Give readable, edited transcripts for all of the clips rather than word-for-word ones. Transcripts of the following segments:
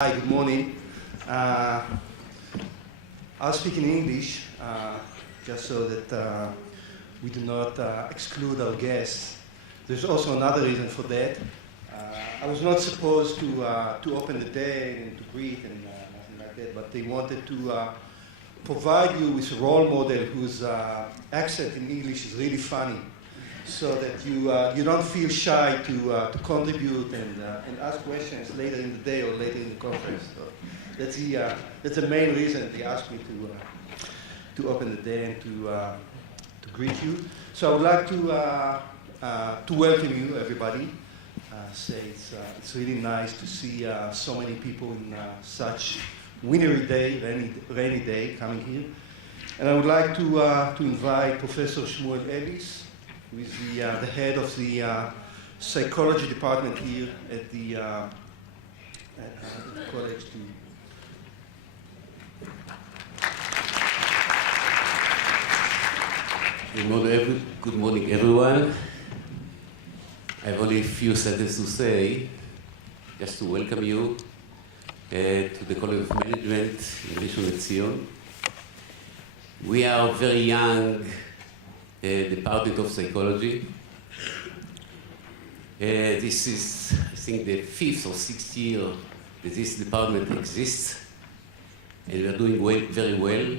Hi, good morning. I'll speak in English, just so that we do not exclude our guests. There's also another reason for that. I was not supposed to open the day and to greet and nothing like that, but they wanted to provide you with a role model whose accent in English is really funny, so that you don't feel shy to contribute and ask questions later in the day or later in the conference. So that's the main reason they asked me to open the day and to greet you. So I would like to welcome you, everybody. Say it's really nice to see so many people in such wintry day, rainy day coming here. And I would like to invite Professor Shmuel Ellis, who is the head of the psychology department here at the college. Good morning, everyone. I have only a few sentences to say, just to welcome you to the College of Management in Rishon LeZion. We are very young Department of Psychology. This is, I think, the 5th or 6th year that this department exists, and we are doing very well.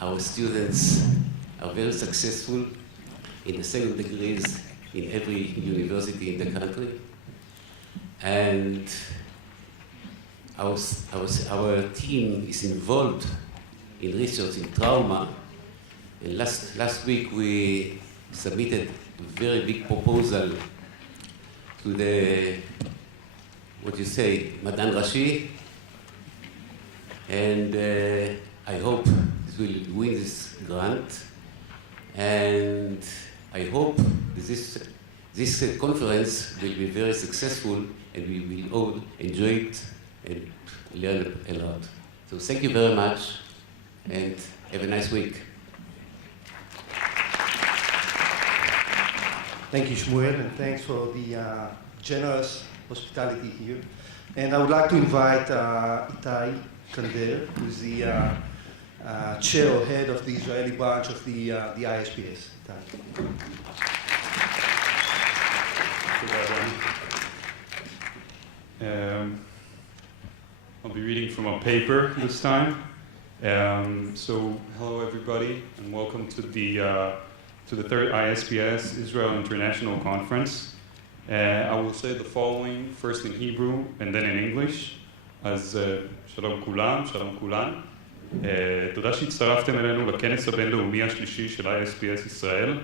Our students are very successful in the second degrees in every university in the country, and our team is involved in research in trauma. And last week we submitted a very big proposal to the, Madan Rashi, and I hope it will win this grant, and I hope that this conference will be very successful and we will all enjoy it and learn a lot. So thank you very much and have a nice week. Thank you, Shmuel, and thanks for the generous hospitality here. And I would like to invite Itai Kander, who is the chair or head of the Israeli branch of the ISPS. I'll be reading from a paper this time. So hello everybody, and welcome to the third ISPS Israel International Conference. I will say the following, first in Hebrew and then in English. אז שלום כולם, שלום כולן. תודה שהצטרפתם אלינו לכנס הבינלאומי השלישי של ISPS ישראל,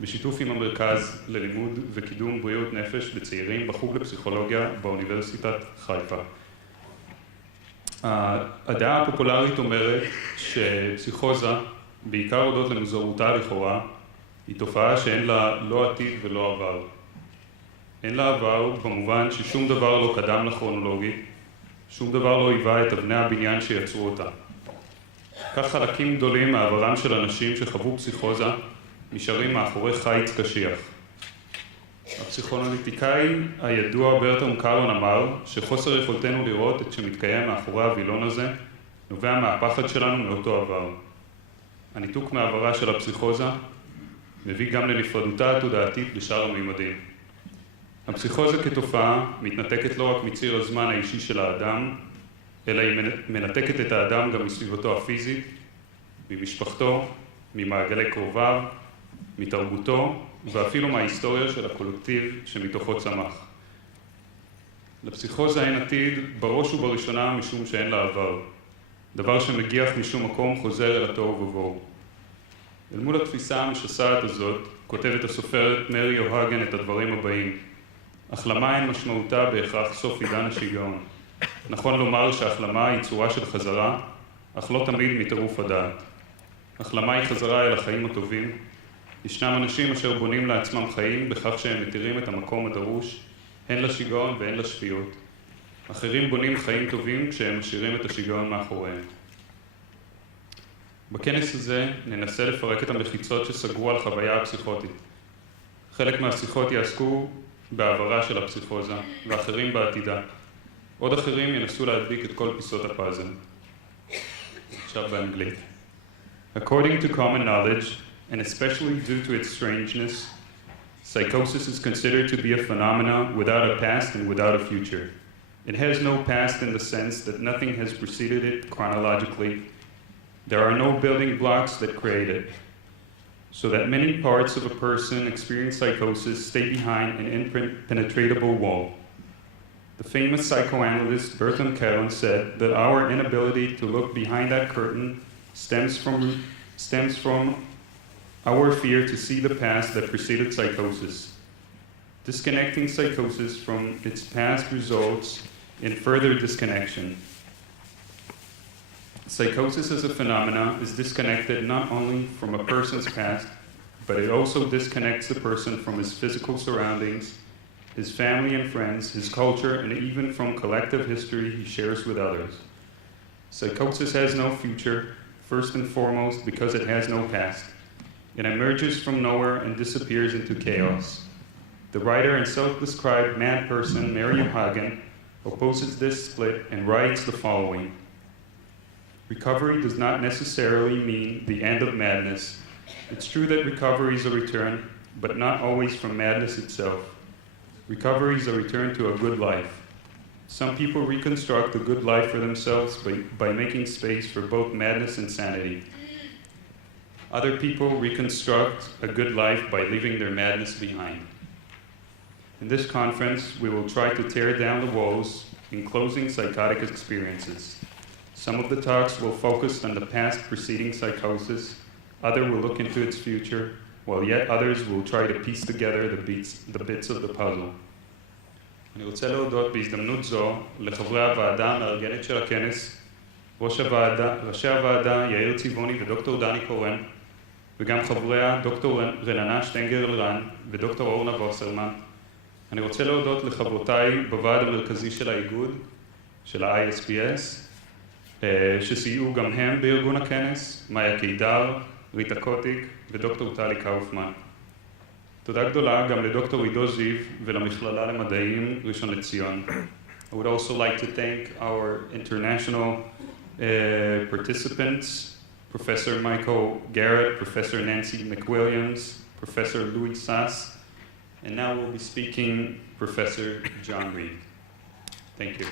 בשיתוף עם המרכז ללימוד וקידום בריאות נפש בצעירים בחוג לפסיכולוגיה באוניברסיטת חיפה. הדעה הפופולרית אומרת שפסיכוזה, בעיקר הודות למוזרותה לכאורה, היא תופעה שאין לה לא עתיד ולא עבר. אין לה עבר במובן ששום דבר לא קדם לכרונולוגית, שום דבר לא היווה את אבני הבניין שיצרו אותה. כך חלקים גדולים מעברם של אנשים שחוו פסיכוזה נשארים מאחורי חיץ קשיח. הפסיכואנליטיקאי הידוע ברטרם קארלון אמר שחוסר יכולתנו לראות את שמתקיים מאחורי הווילון הזה נובע מהפחד שלנו מאותו עבר. הניתוק מעברה של הפסיכוזה מביא גם לנפרדותה התודעתית בשאר הממדים. הפסיכוזה כתופעה מתנתקת לא רק מציר הזמן האישי של האדם, אלא היא מנתקת את האדם גם מסביבתו הפיזית, ממשפחתו, ממעגלי קרוביו, מתרבותו, ואפילו מההיסטוריה של הקולקטיב שמתוכו צמח. לפסיכוזה אין עתיד בראש ובראשונה משום שאין לה עבר. דבר שמגיח משום מקום חוזר אל התוהו ובוהו. אל מול התפיסה המשסעת הזאת, כותבת הסופרת מרי אוהגן את הדברים הבאים. החלמה אין משמעותה בהכרח סוף עידן השיגעון. נכון לומר שהחלמה היא צורה של חזרה, אך לא תמיד מטירוף הדעת. החלמה היא חזרה אל החיים הטובים. ישנם אנשים אשר בונים לעצמם חיים בכך שהם מתירים את המקום הדרוש, הן לשיגעון והן לשפיות. אחרים בונים חיים טובים כשהם משאירים את השיגעון מאחוריהם. בכנס הזה ננסה לפרק את המחיצות שסגרו על חוויה הפסיכוטית. חלק מהשיחות יעסקו בעברה של הפסיכוזה, ואחרים בעתידה. עוד אחרים ינסו להדביק את כל פיסות הפאזל. עכשיו באנגלית. According to common knowledge, and especially due to its strangeness, psychosis is considered to be a phenomenon without a past and without a future. It has no past in the sense that nothing has preceded it chronologically. There are no building blocks that create it, so that many parts of a person experiencing psychosis stay behind an impenetrable wall. The famous psychoanalyst Bertram Kellen said that our inability to look behind that curtain stems from our fear to see the past that preceded psychosis. Disconnecting psychosis from its past results in further disconnection. Psychosis as a phenomenon is disconnected not only from a person's past, but it also disconnects the person from his physical surroundings, his family and friends, his culture, and even from collective history he shares with others. Psychosis has no future, first and foremost because it has no past. It emerges from nowhere and disappears into chaos. The writer and self-described mad person, Mary Hagen, opposes this split and writes the following. Recovery does not necessarily mean the end of madness. It's true that recovery is a return, but not always from madness itself. Recovery is a return to a good life. Some people reconstruct a good life for themselves by making space for both madness and sanity. Other people reconstruct a good life by leaving their madness behind. In this conference, we will try to tear down the walls enclosing psychotic experiences. Some of the talks will focus on the past preceding psychosis, others will look into its future, while yet others will try to piece together the bits of the puzzle. אני רוצה להודות בהזדמנות זו לחברי הוועדה המארגנת של הכנס, ראשי הוועדה יאיר צבעוני ודוקטור דני קורן, וגם חבריה דוקטור רננה שטנגר-לרן ודוקטור אורנה ווסרמן. אני רוצה להודות לחברותיי בוועד המרכזי של האיגוד, של ה-ISPS, שסייעו גם הם בארגון הכנס, מאיה קידר, ריטה קוטיק ודוקטור טלי קאופמן. תודה גדולה גם לדוקטור עידו זיו ולמכללה למדעים ראשון לציון. I would also like to thank our international participants, Professor Michael Garrett, Professor Nancy McWilliams, Professor Louis Sass, and now we'll be speaking Professor John Rid. Thank you.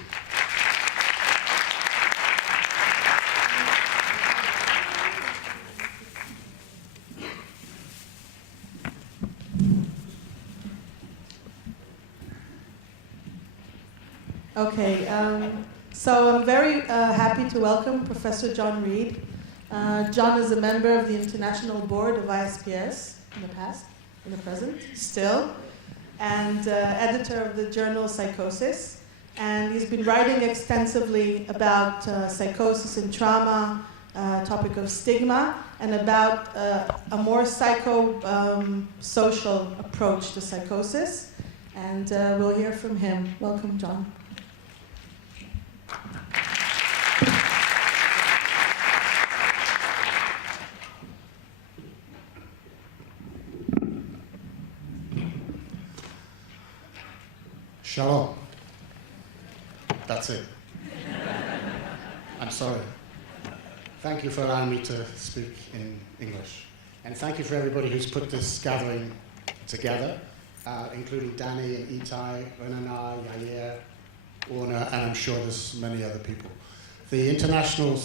Okay, so I'm very happy to welcome Professor John Rid. John is a member of the International Board of ISPS in the past, in the present, still, and editor of the journal Psychosis. And he's been writing extensively about psychosis and trauma, topic of stigma, and about a more social approach to psychosis. And we'll hear from him. Welcome, John. Shalom. That's it. I'm sorry. Thank you for allowing me to speak in English. And thank you for everybody who's put this gathering together, including Danny and Itai, Renana, Yair, Orna, and I'm sure there's many other people. The International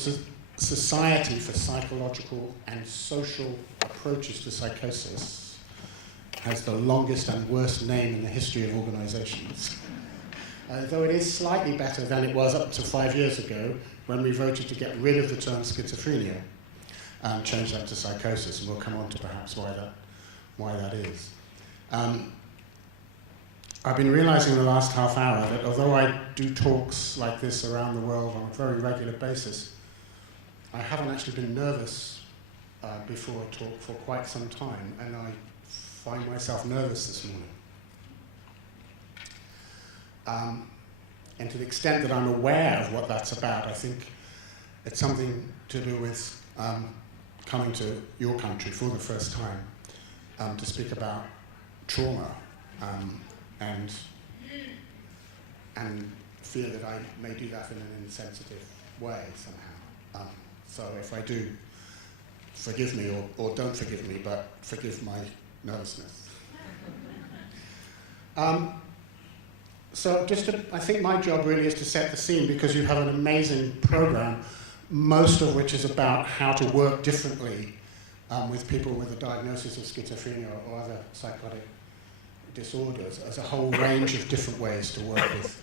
Society for Psychological and Social Approaches to Psychosis has the longest and worst name in the history of organizations. Though it is slightly better than it was up to 5 years ago when we voted to get rid of the term schizophrenia and change that to psychosis, and we'll come on to perhaps why that is. I've been realizing in the last half hour that although I do talks like this around the world on a very regular basis, I haven't actually been nervous before a talk for quite some time, and I find myself nervous this morning. And to the extent that I'm aware of what that's about, I think it's something to do with coming to your country for the first time to speak about trauma and fear that I may do that in an insensitive way somehow. So if I do, forgive me, or don't forgive me, but forgive my nervousness. So I think my job really is to set the scene, because you have an amazing program, most of which is about how to work differently with people with a diagnosis of schizophrenia or other psychotic disorders. There's a whole range of different ways to work with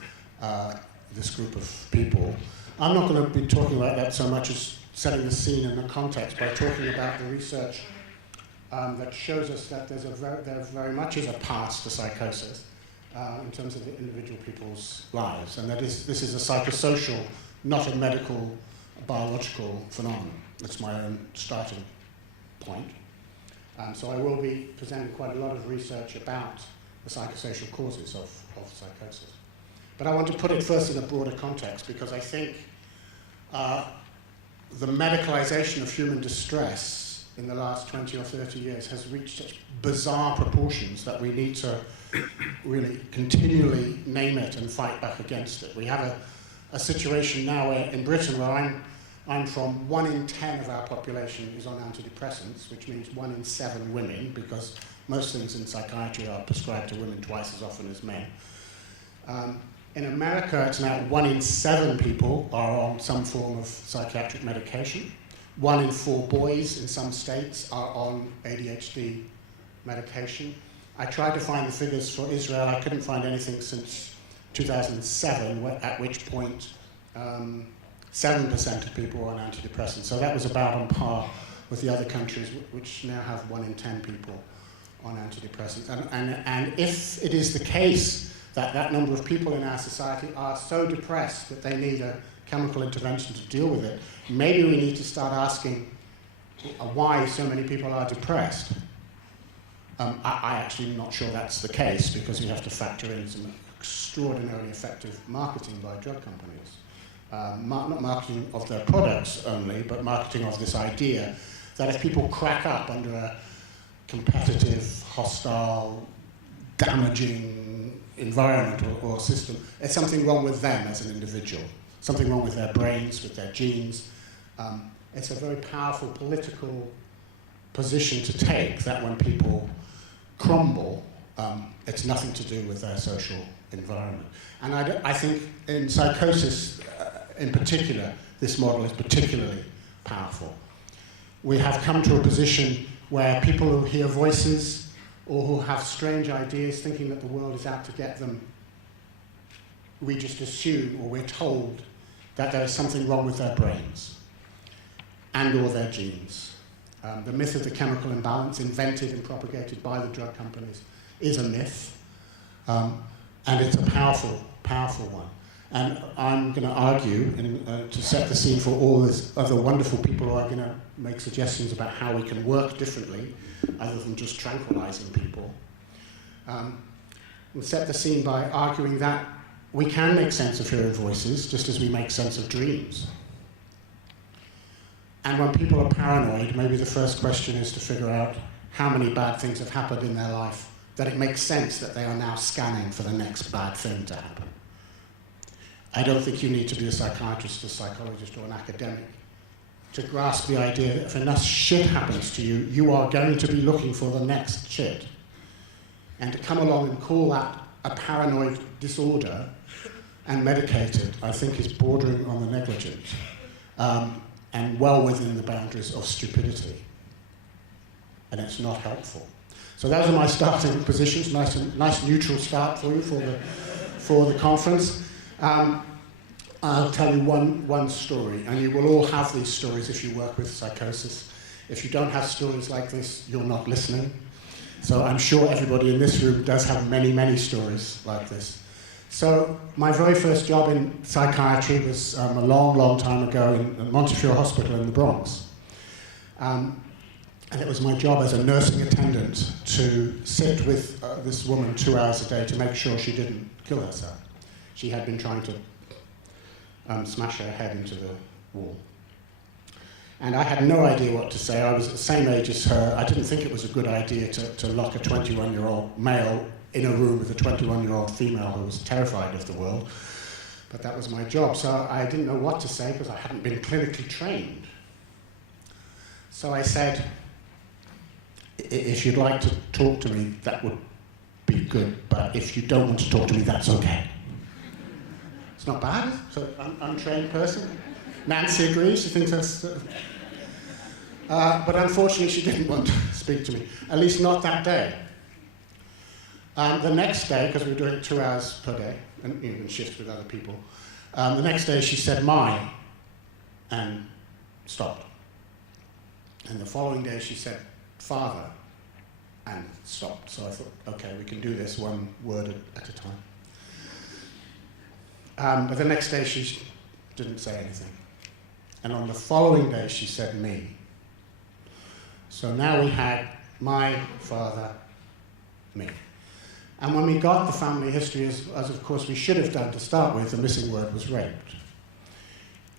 this group of people. I'm not going to be talking about that so much as setting the scene and the context by talking about the research that shows us that there very much is a past to psychosis in terms of the individual people's lives, and that this is a psychosocial, not a medical, biological phenomenon. That's my own starting point. So I will be presenting quite a lot of research about the psychosocial causes of psychosis. But I want to put it first in a broader context, because I think the medicalization of human distress in the last 20 or 30 years has reached such bizarre proportions that we need to really continually name it and fight back against it. We have a situation now where, in Britain, where I'm from, 1 in 10 of our population is on antidepressants, which means 1 in 7 women, because most things in psychiatry are prescribed to women twice as often as men. In America, it's now 1 in 7 people are on some form of psychiatric medication. 1 in 4 boys in some states are on ADHD medication. I tried to find the figures for Israel. I couldn't find anything since 2007, at which point 7% of people were on antidepressants. So that was about on par with the other countries, which now have 1 in 10 people on antidepressants. And if it is the case that number of people in our society are so depressed that they need a chemical intervention to deal with it, maybe we need to start asking why so many people are depressed. I actually am not sure that's the case, because you have to factor in some extraordinarily effective marketing by drug companies. Not marketing of their products only, but marketing of this idea that if people crack up under a competitive, hostile, damaging environment or system, there's something wrong with them as an individual, something wrong with their brains, with their genes. It's a very powerful political position to take, that when people crumble, it's nothing to do with their social environment. And I think in psychosis in particular, this model is particularly powerful. We have come to a position where people who hear voices or who have strange ideas thinking that the world is out to get them, we just assume, or we're told, that there is something wrong with their brains and or their genes. The myth of the chemical imbalance, invented and propagated by the drug companies, is a myth, and it's a powerful, powerful one. And I'm going to argue, to set the scene for all these other wonderful people who are going to make suggestions about how we can work differently, other than just tranquilizing people. We'll set the scene by arguing that we can make sense of hearing voices, just as we make sense of dreams. And when people are paranoid, maybe the first question is to figure out how many bad things have happened in their life, that it makes sense that they are now scanning for the next bad thing to happen. I don't think you need to be a psychiatrist, a psychologist, or an academic to grasp the idea that if enough shit happens to you, you are going to be looking for the next shit. And to come along and call that a paranoid disorder and medicate it, I think is bordering on the negligent, and well within the boundaries of stupidity. And it's not helpful. So those are my starting positions. Nice neutral start for you for the conference. I'll tell you one story, and you will all have these stories if you work with psychosis. If you don't have stories like this, you're not listening. So I'm sure everybody in this room does have many, many stories like this. So my very first job in psychiatry was a long, long time ago in Montefiore Hospital in the Bronx. And it was my job as a nursing attendant to sit with this woman 2 hours a day to make sure she didn't kill herself. She had been trying to smash her head into the wall. And I had no idea what to say. I was the same age as her. I didn't think it was a good idea to lock a 21-year-old male in a room with a 21-year-old female who was terrified of the world. But that was my job, so I didn't know what to say because I hadn't been clinically trained. So I said, if you'd like to talk to me, that would be good, but if you don't want to talk to me, that's okay. It's not bad, so an untrained person. Nancy agrees, she thinks that's... but unfortunately, she didn't want to speak to me, at least not that day. The next day, because we were doing 2 hours per day, and in shifts with other people, the next day she said, "My," and stopped. And the following day she said, "Father," and stopped. So I thought, okay, we can do this one word at a time. But the next day she didn't say anything. And on the following day she said, "Me." So now we had my father, me. And when we got the family history, as of course we should have done to start with, the missing word was raped.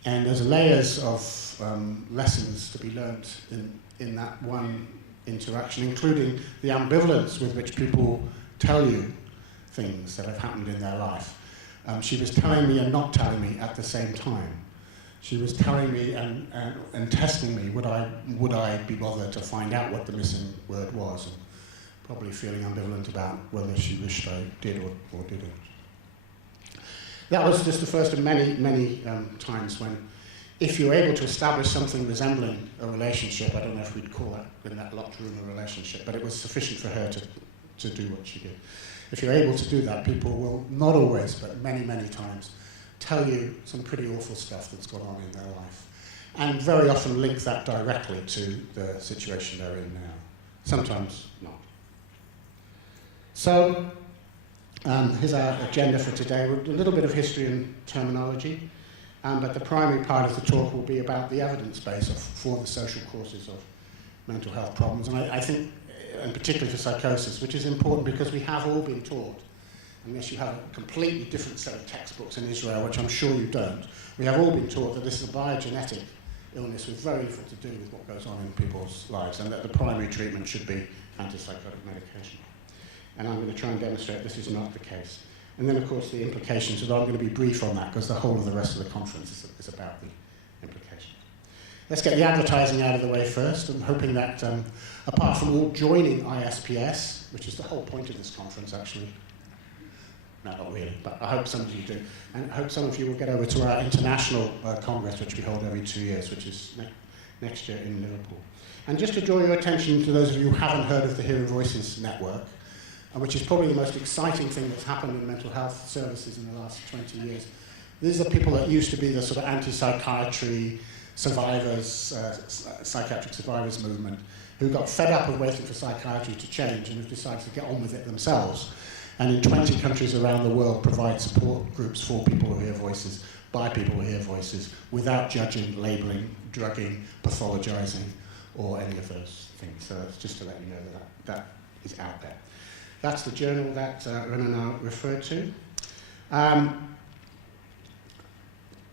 And there's layers of lessons to be learnt in that one interaction, including the ambivalence with which people tell you things that have happened in their life. She was telling me and not telling me at the same time. She was telling me and testing me, would I be bothered to find out what the missing word was, and probably feeling ambivalent about whether she wished I did or didn't. That was just the first of many, many times when, if you're able to establish something resembling a relationship, I don't know if we'd call that in that locked room a relationship, but it was sufficient for her to do what she did. If you're able to do that, people will, not always, but many, many times, tell you some pretty awful stuff that's gone on in their life. And very often link that directly to the situation they're in now. Sometimes not. So, here's our agenda for today. A little bit of history and terminology, but the primary part of the talk will be about the evidence base for the social causes of mental health problems. And I think, and particularly for psychosis, which is important because we have all been taught, unless you have a completely different set of textbooks in Israel, which I'm sure you don't, we have all been taught that this is a biogenetic illness with very little to do with what goes on in people's lives, and that the primary treatment should be antipsychotic medication. And I'm going to try and demonstrate this is not the case. And then, of course, the implications, and I'm going to be brief on that because the whole of the rest of the conference is about the implications. Let's get the advertising out of the way first. I'm hoping that, apart from all joining ISPS, which is the whole point of this conference, actually, no, not really, but I hope some of you do, and I hope some of you will get over to our international congress, which we hold every 2 years, which is next year in Liverpool. And just to draw your attention to those of you who haven't heard of the Hearing Voices Network, which is probably the most exciting thing that's happened in mental health services in the last 20 years. These are people that used to be the sort of anti-psychiatry survivors, psychiatric survivors movement, who got fed up of waiting for psychiatry to change and have decided to get on with it themselves. And in 20 countries around the world provide support groups for people who hear voices, by people who hear voices, without judging, labeling, drugging, pathologizing, or any of those things. So it's just to let you know that is out there. That's the journal that Renan referred to.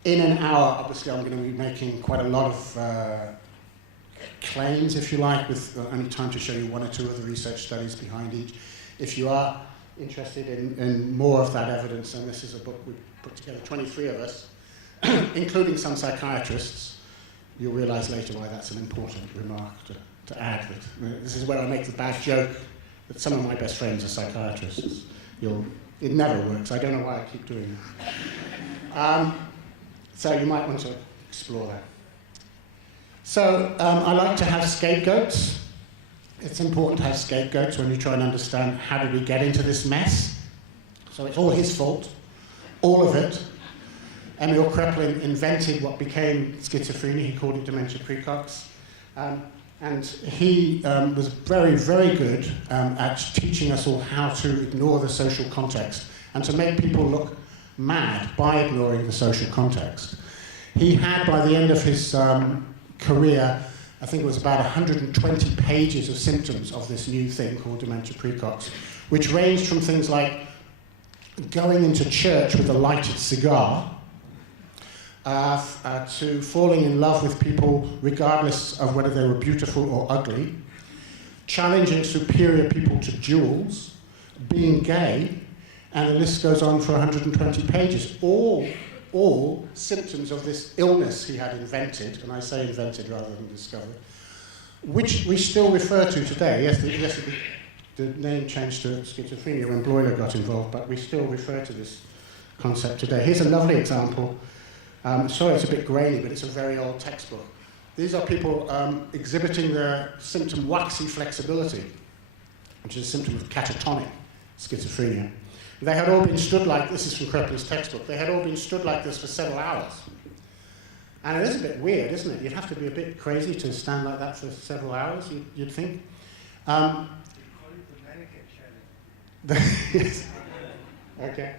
In an hour, obviously, I'm going to be making quite a lot of claims, if you like, with only time to show you one or two of the research studies behind each. If you are interested in more of that evidence, and this is a book we put together, 23 of us, including some psychiatrists, you'll realize later why that's an important remark to add. That this is where I make the bad joke that some of my best friends are psychiatrists. It never works. I don't know why I keep doing that. So you might want to explore that. So I like to have scapegoats. It's important to have scapegoats when you try and understand how did we get into this mess. So it's all his fault, all of it. Emil Kraepelin invented what became schizophrenia. He called it dementia praecox. And he was very, very good at teaching us all how to ignore the social context and to make people look mad by ignoring the social context. He had, by the end of his career, I think it was about 120 pages of symptoms of this new thing called dementia praecox, which ranged from things like going into church with a lighted cigar, to falling in love with people regardless of whether they were beautiful or ugly, challenging superior people to duels, being gay, and the list goes on for 120 pages, all all symptoms of this illness he had invented, and I say invented rather than discovered, which we still refer to today. Yes, the name changed to schizophrenia when Bloiler got involved, but we still refer to this concept today. Here's a lovely example. Sorry, it's a bit grainy, but it's a very old textbook. These are people exhibiting their symptom waxy flexibility, which is a symptom of catatonic schizophrenia. They had all been stood like this. Is from Krepler's textbook. They had all been stood like this for several hours. And it is a bit weird, isn't it? You'd have to be a bit crazy to stand like that for several hours, you'd think. You call it the mannequin challenge. Okay.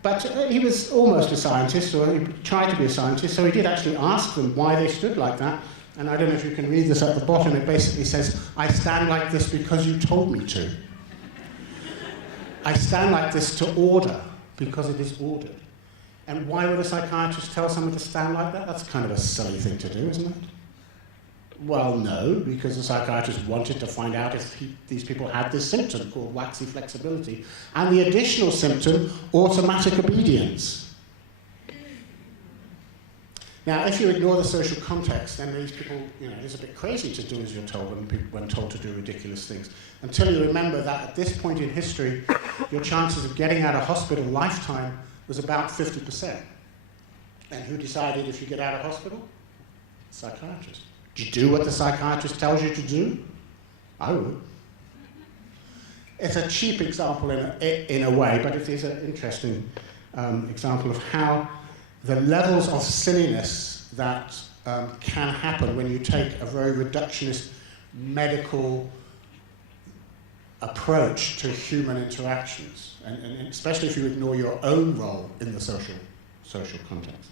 But he was almost a scientist, or he tried to be a scientist, so he did actually ask them why they stood like that. And I don't know if you can read this at the bottom. It basically says, I stand like this because you told me to. I stand like this to order, because it is ordered. And why would a psychiatrist tell someone to stand like that? That's kind of a silly thing to do, isn't it? Well, no, because the psychiatrist wanted to find out if these people had this symptom called waxy flexibility, and the additional symptom, automatic obedience. Now, if you ignore the social context, then these people, it's a bit crazy to do as you're told when told to do ridiculous things. Until you remember that at this point in history, your chances of getting out of hospital lifetime was about 50%. And who decided if you get out of hospital? Psychiatrist. Do you do what the psychiatrist tells you to do? I would. It's a cheap example in a way, but it is an interesting example of how the levels of silliness that can happen when you take a very reductionist medical approach to human interactions, and especially if you ignore your own role in the social context.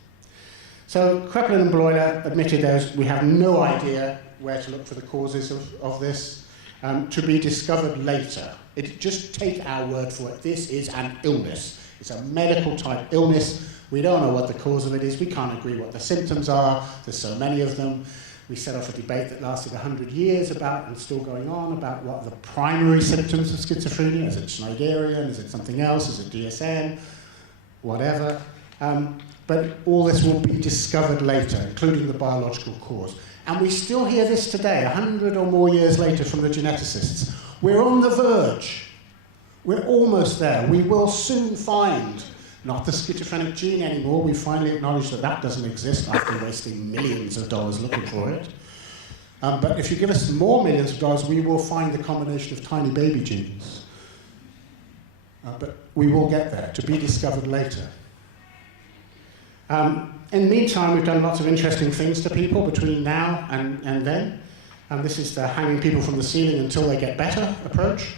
So Kreplin and Bloiler admitted we have no idea where to look for the causes of this, to be discovered later. Just take our word for it. This is an illness. It's a medical type illness. We don't know what the cause of it is. We can't agree what the symptoms are. There's so many of them. We set off a debate that lasted 100 years about, and still going on, about what the primary symptoms of schizophrenia. Is it Schneiderian? Is it something else? Is it DSM? Whatever. But all this will be discovered later, including the biological cause. And we still hear this today, 100 or more years later, from the geneticists. We're on the verge. We're almost there. We will soon find not the schizophrenic gene anymore. We finally acknowledge that that doesn't exist after wasting millions of dollars looking for it. But if you give us more millions of dollars, we will find the combination of tiny baby genes. But we will get there, to be discovered later. In the meantime, we've done lots of interesting things to people between now and then. This is the hanging people from the ceiling until they get better approach.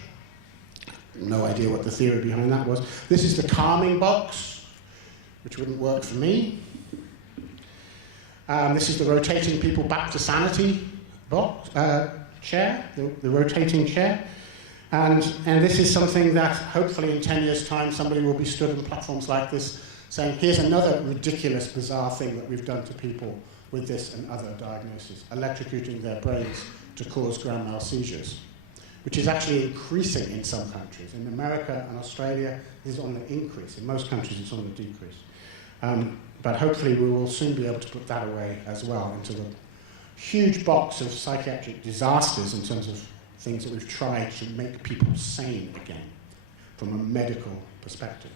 No idea what the theory behind that was. This is the calming box, which wouldn't work for me. This is the rotating people back to sanity box, chair, the rotating chair. And this is something that hopefully in 10 years' time somebody will be stood on platforms like this saying, here's another ridiculous, bizarre thing that we've done to people with this and other diagnoses, electrocuting their brains to cause grand mal seizures, which is actually increasing in some countries. In America and Australia, this is on the increase. In most countries, it's on the decrease. But hopefully we will soon be able to put that away as well into the huge box of psychiatric disasters in terms of things that we've tried to make people sane again from a medical perspective.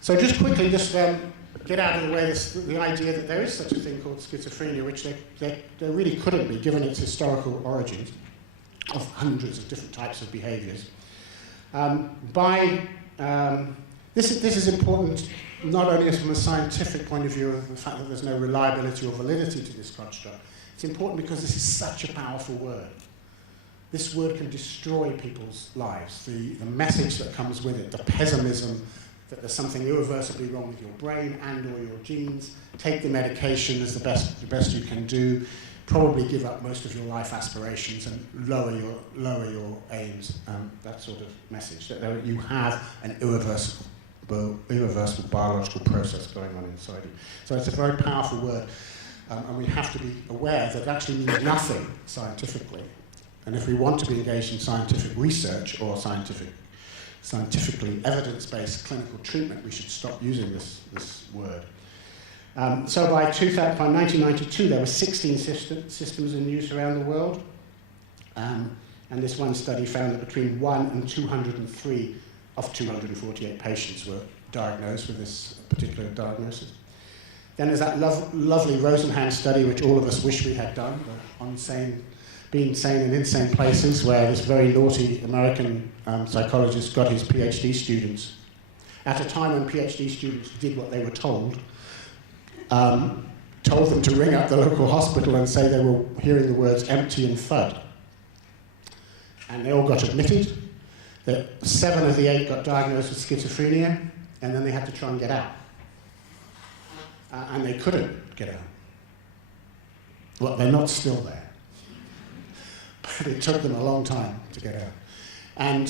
So just quickly, get out of the way the idea that there is such a thing called schizophrenia, which there really couldn't be, given its historical origins of hundreds of different types of behaviours. This is important not only from a scientific point of view of the fact that there's no reliability or validity to this construct. It's important because this is such a powerful word. This word can destroy people's lives. The message that comes with it, the pessimism that there's something irreversibly wrong with your brain and or your genes, take the medication as the best you can do, probably give up most of your life aspirations and lower your aims, that sort of message, that you have an irreversible biological process going on inside you. So it's a very powerful word, and we have to be aware that it actually means nothing scientifically. And if we want to be engaged in scientific research or scientific scientifically evidence-based clinical treatment, we should stop using this word. So by 1992, there were 16 systems in use around the world. And this one study found that between 1 and 203 of 248 patients were diagnosed with this particular diagnosis. Then there's that lovely Rosenhan study, which all of us wish we had done, on being sane in insane places, where this very naughty American psychologist got his PhD students, at a time when PhD students did what they were told them to ring up the local hospital and say they were hearing the words empty and thud. And they all got admitted. That 7 of the 8 got diagnosed with schizophrenia, and then they had to try and get out. And they couldn't get out. Well, they're not still there. But it took them a long time to get out. And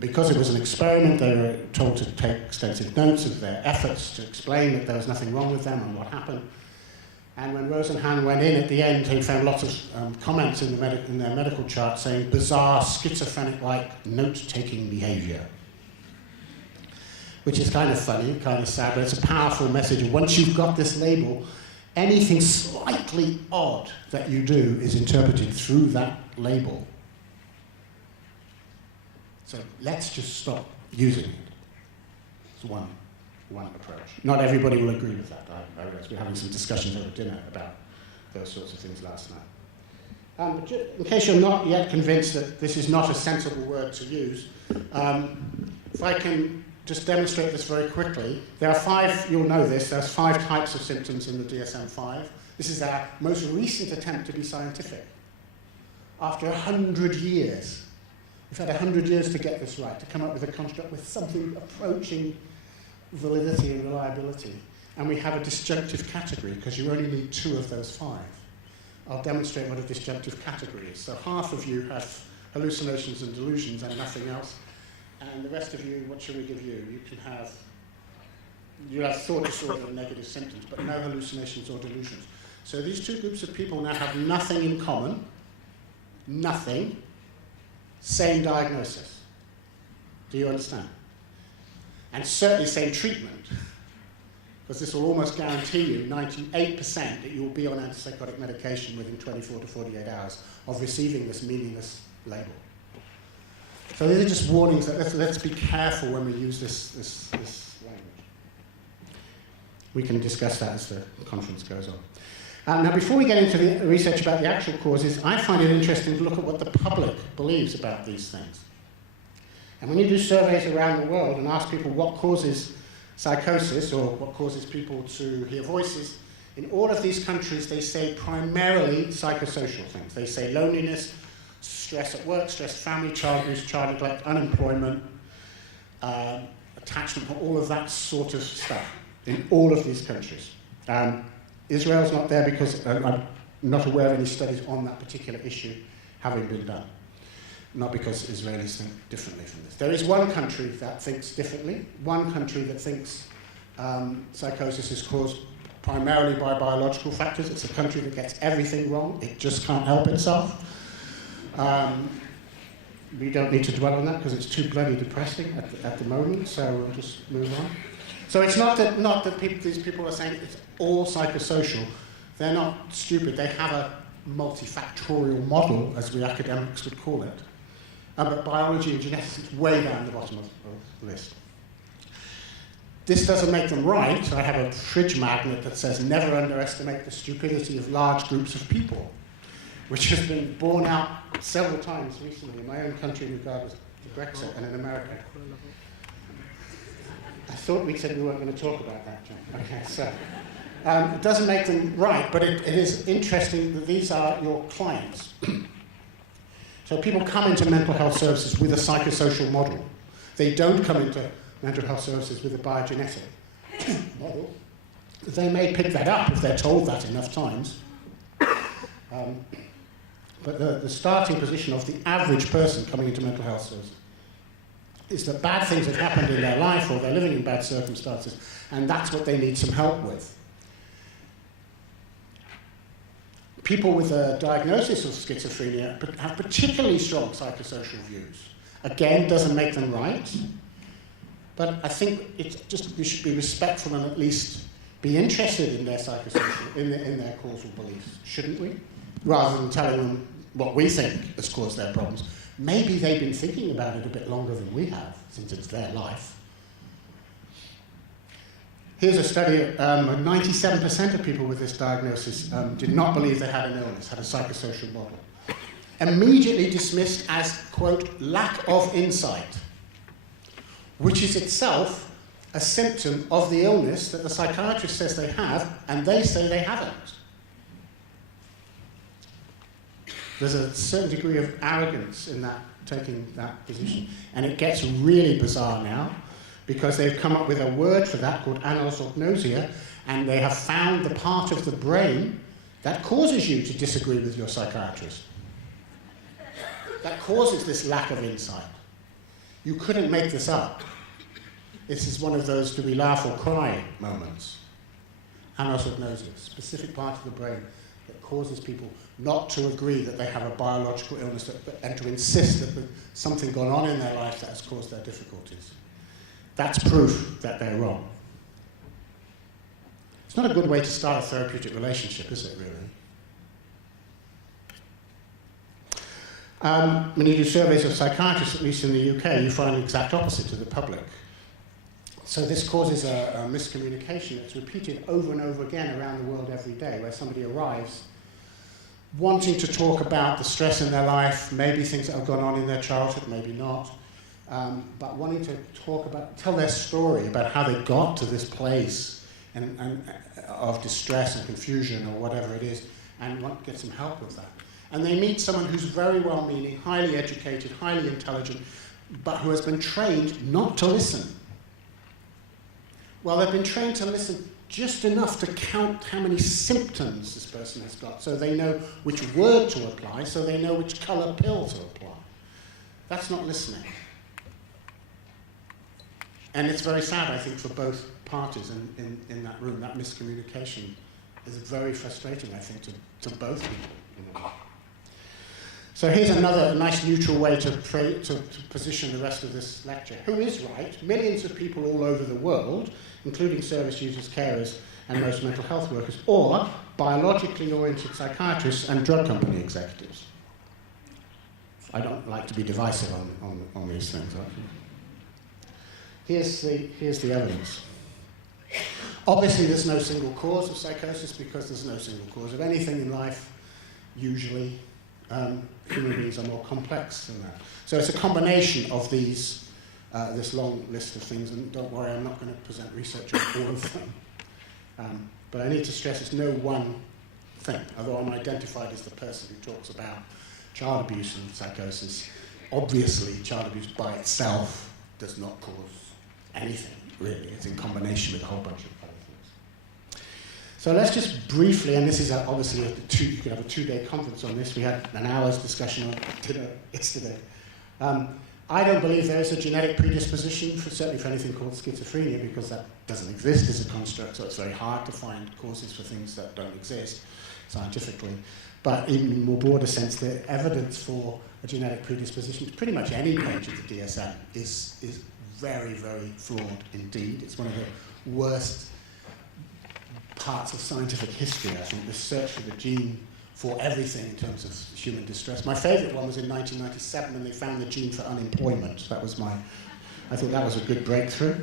because it was an experiment, they were told to take extensive notes of their efforts to explain that there was nothing wrong with them and what happened. And when Rosenhan went in at the end, he found lots of comments in their medical chart saying bizarre schizophrenic-like note-taking behavior. Which is kind of funny, kind of sad, but it's a powerful message. And once you've got this label, anything slightly odd that you do is interpreted through that label. So let's just stop using it. It's one approach. Not everybody will agree with that. I realize we're having some discussions over dinner about those sorts of things last night. But in case you're not yet convinced that this is not a sensible word to use, if I can just demonstrate this very quickly. There are 5, you'll know this, there's 5 types of symptoms in the DSM-5. This is our most recent attempt to be scientific. After 100 years, we've had 100 years to get this right, to come up with a construct with something approaching validity and reliability. And we have a disjunctive category, because you only need 2 of those 5. I'll demonstrate what a disjunctive category is. So half of you have hallucinations and delusions and nothing else. And the rest of you, what shall we give you? You have thought disorder and negative symptoms, but no hallucinations or delusions. So these 2 groups of people now have nothing in common, nothing, same diagnosis. Do you understand? And certainly same treatment, because this will almost guarantee you 98% that you will be on antipsychotic medication within 24 to 48 hours of receiving this meaningless label. So these are just warnings that let's be careful when we use this language. We can discuss that as the conference goes on. Now, before we get into the research about the actual causes, I find it interesting to look at what the public believes about these things. And when you do surveys around the world and ask people what causes psychosis or what causes people to hear voices, in all of these countries they say primarily psychosocial things. They say loneliness, stress at work, stress family, child abuse, child neglect, unemployment, attachment, all of that sort of stuff in all of these countries. Israel's not there because I'm not aware of any studies on that particular issue having been done. Not because Israelis think differently from this. There is one country that thinks differently, one country that thinks psychosis is caused primarily by biological factors. It's a country that gets everything wrong. It just can't help itself. We don't need to dwell on that because it's too bloody depressing at the moment, so we'll just move on. So it's not that these people are saying it's all psychosocial. They're not stupid. They have a multifactorial model, as we academics would call it. But biology and genetics is way down the bottom of the list. This doesn't make them right. I have a fridge magnet that says never underestimate the stupidity of large groups of people, which has been borne out several times recently in my own country regardless of Brexit and in America. I thought we said we weren't going to talk about that, John. Okay, so it doesn't make them right, but it is interesting that these are your clients. So people come into mental health services with a psychosocial model. They don't come into mental health services with a biogenetic model. They may pick that up if they're told that enough times. But the starting position of the average person coming into mental health services is that bad things have happened in their life or they're living in bad circumstances, and that's what they need some help with. People with a diagnosis of schizophrenia have particularly strong psychosocial views. again, doesn't make them right. But I think we should be respectful and at least be interested in their psychosocial, in their causal beliefs, shouldn't we? Rather than telling them what we think has caused their problems. Maybe they've been thinking about it a bit longer than we have, since it's their life. Here's a study, 97% of people with this diagnosis did not believe they had an illness, had a psychosocial model. Immediately dismissed as, quote, lack of insight, which is itself a symptom of the illness that the psychiatrist says they have, and they say they haven't. There's a certain degree of arrogance in that, taking that position. And it gets really bizarre now, because they've come up with a word for that called anosognosia, and they have found the part of the brain that causes you to disagree with your psychiatrist. That causes this lack of insight. You couldn't make this up. This is one of those do we laugh or cry moments. Anosognosia, specific part of the brain that causes people not to agree that they have a biological illness and to insist that there's something gone on in their life that has caused their difficulties. That's proof that they're wrong. It's not a good way to start a therapeutic relationship, is it, really? When you do surveys of psychiatrists, at least in the UK, you find the exact opposite to the public. So this causes a miscommunication that's repeated over and over again around the world every day, where somebody arrives wanting to talk about the stress in their life, maybe things that have gone on in their childhood, maybe not, but wanting to tell their story about how they got to this place and of distress and confusion or whatever it is, and want to get some help with that. And they meet someone who's very well-meaning, highly educated, highly intelligent, but who has been trained not to listen. Well, they've been trained to listen just enough to count how many symptoms this person has got, so they know which word to apply, so they know which colour pill to apply. That's not listening. And it's very sad, I think, for both parties in that room. That miscommunication is very frustrating, I think, to both people. You know. So here's another nice neutral way to position the rest of this lecture. Who is right? Millions of people all over the world, including service users, carers, and most mental health workers, or biologically oriented psychiatrists and drug company executives. I don't like to be divisive on these things. Here's the evidence. Obviously, there's no single cause of psychosis because there's no single cause of anything in life, usually. Human beings are more complex than that. So it's a combination of these, this long list of things, and don't worry, I'm not going to present research on all of them. But I need to stress it's no one thing, although I'm identified as the person who talks about child abuse and psychosis. Obviously, child abuse by itself does not cause anything, really. It's in combination with a whole bunch of other things. So let's just briefly, and this is obviously you could have a 2-day conference on this. We had an hour's discussion on it yesterday. I don't believe there is a genetic predisposition, certainly for anything called schizophrenia, because that doesn't exist as a construct, so it's very hard to find causes for things that don't exist scientifically. But in a more broader sense, the evidence for a genetic predisposition to pretty much any page of the DSM is very, very flawed indeed. It's one of the worst parts of scientific history, I think, the search for the gene for everything in terms of human distress. My favourite one was in 1997 when they found the gene for unemployment. I thought that was a good breakthrough.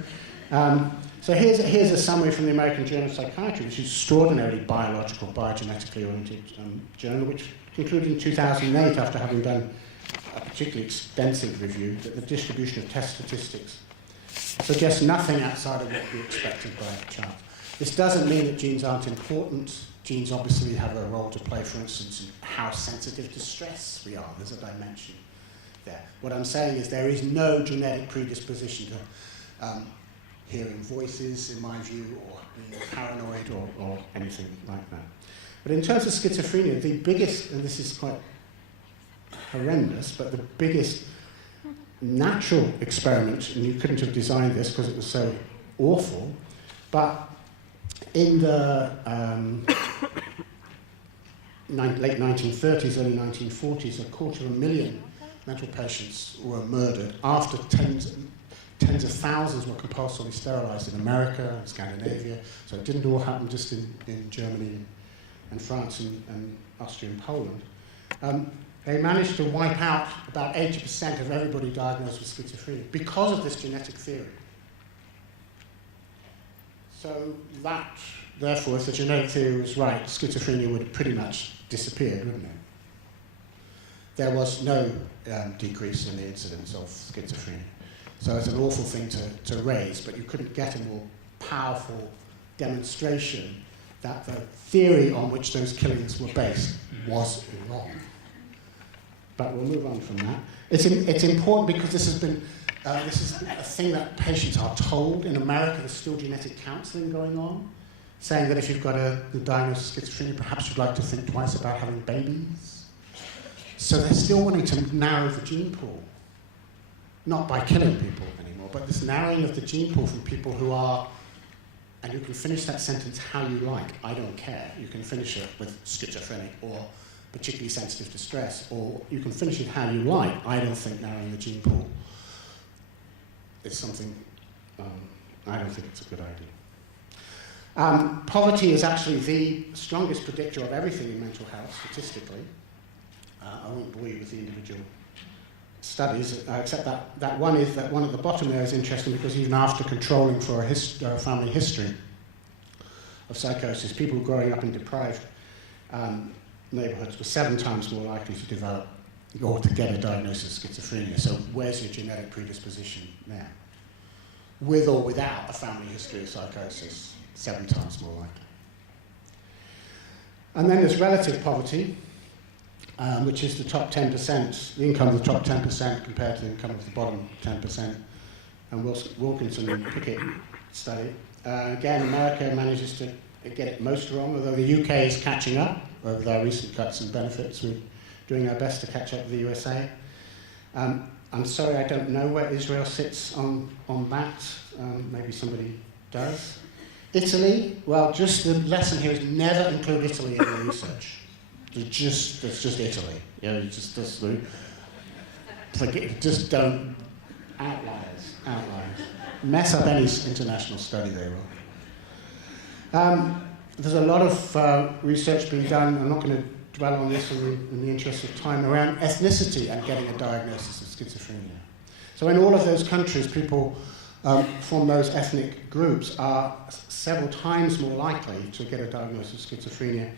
So here's a summary from the American Journal of Psychiatry, which is an extraordinarily biological, biogenetically oriented journal, which concluded in 2008, after having done a particularly extensive review, that the distribution of test statistics suggests nothing outside of what would be expected by a child. This doesn't mean that genes aren't important. Genes obviously have a role to play, for instance, in how sensitive to stress we are. There's a dimension there. What I'm saying is there is no genetic predisposition to hearing voices, in my view, or being paranoid or anything like that. But in terms of schizophrenia, the biggest, and this is quite horrendous, but the biggest natural experiment, and you couldn't have designed this because it was so awful, but in the late 1930s, early 1940s, 250,000 mental patients were murdered after tens of thousands were compulsorily sterilized in America and Scandinavia. So it didn't all happen just in Germany and France and Austria and Poland. They managed to wipe out about 80% of everybody diagnosed with schizophrenia because of this genetic theory. So that, therefore, if the genetic theory was right, schizophrenia would have pretty much disappeared, wouldn't it? There was no decrease in the incidence of schizophrenia. So it's an awful thing to raise, but you couldn't get a more powerful demonstration that the theory on which those killings were based was wrong. But we'll move on from that. It's important because this is a thing that patients are told. In America, there's still genetic counseling going on, saying that if you've got the diagnosis of schizophrenia, perhaps you'd like to think twice about having babies. So they're still wanting to narrow the gene pool. Not by killing people anymore, but this narrowing of the gene pool from people who are, and you can finish that sentence how you like, I don't care. You can finish it with schizophrenic or particularly sensitive to stress, or you can finish it how you like. I don't think narrowing the gene pool is something, I don't think it's a good idea. Poverty is actually the strongest predictor of everything in mental health, statistically. I won't bore you with the individual studies, except that one at the bottom there is interesting because even after controlling for a family history of psychosis, people growing up in deprived neighborhoods were 7 times more likely to develop or to get a diagnosis of schizophrenia. So where's your genetic predisposition now? With or without a family history of psychosis, 7 times more likely. And then there's relative poverty, which is the top 10%, the income of the top 10% compared to the income of the bottom 10%. And Wilkinson and Pickett study. Again, America manages to get it most wrong, although the UK is catching up with our recent cuts and benefits. We're doing our best to catch up with the USA. I'm sorry I don't know where Israel sits on that. Maybe somebody does. Italy, well, just the lesson here is never include Italy in the research. It's just Italy. You know, just don't, outliers. Mess up any international study they will. There's a lot of research being done. I'm not going to dwell on this in the interest of time, around ethnicity and getting a diagnosis of schizophrenia. So in all of those countries, people from those ethnic groups are several times more likely to get a diagnosis of schizophrenia.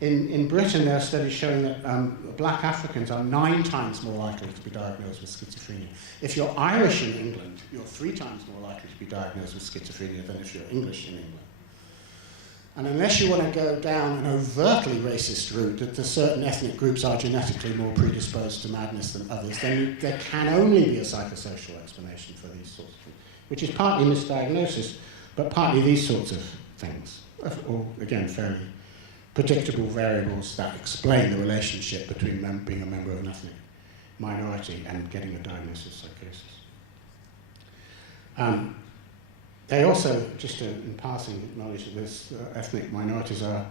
In Britain, there are studies showing that black Africans are 9 times more likely to be diagnosed with schizophrenia. If you're Irish in England, you're 3 times more likely to be diagnosed with schizophrenia than if you're English in England. And unless you want to go down an overtly racist route, that the certain ethnic groups are genetically more predisposed to madness than others, then there can only be a psychosocial explanation for these sorts of things, which is partly misdiagnosis, but partly these sorts of things, or again, fairly predictable variables that explain the relationship between being a member of an ethnic minority and getting a diagnosis of psychosis. They also, just in passing, acknowledge that this ethnic minorities are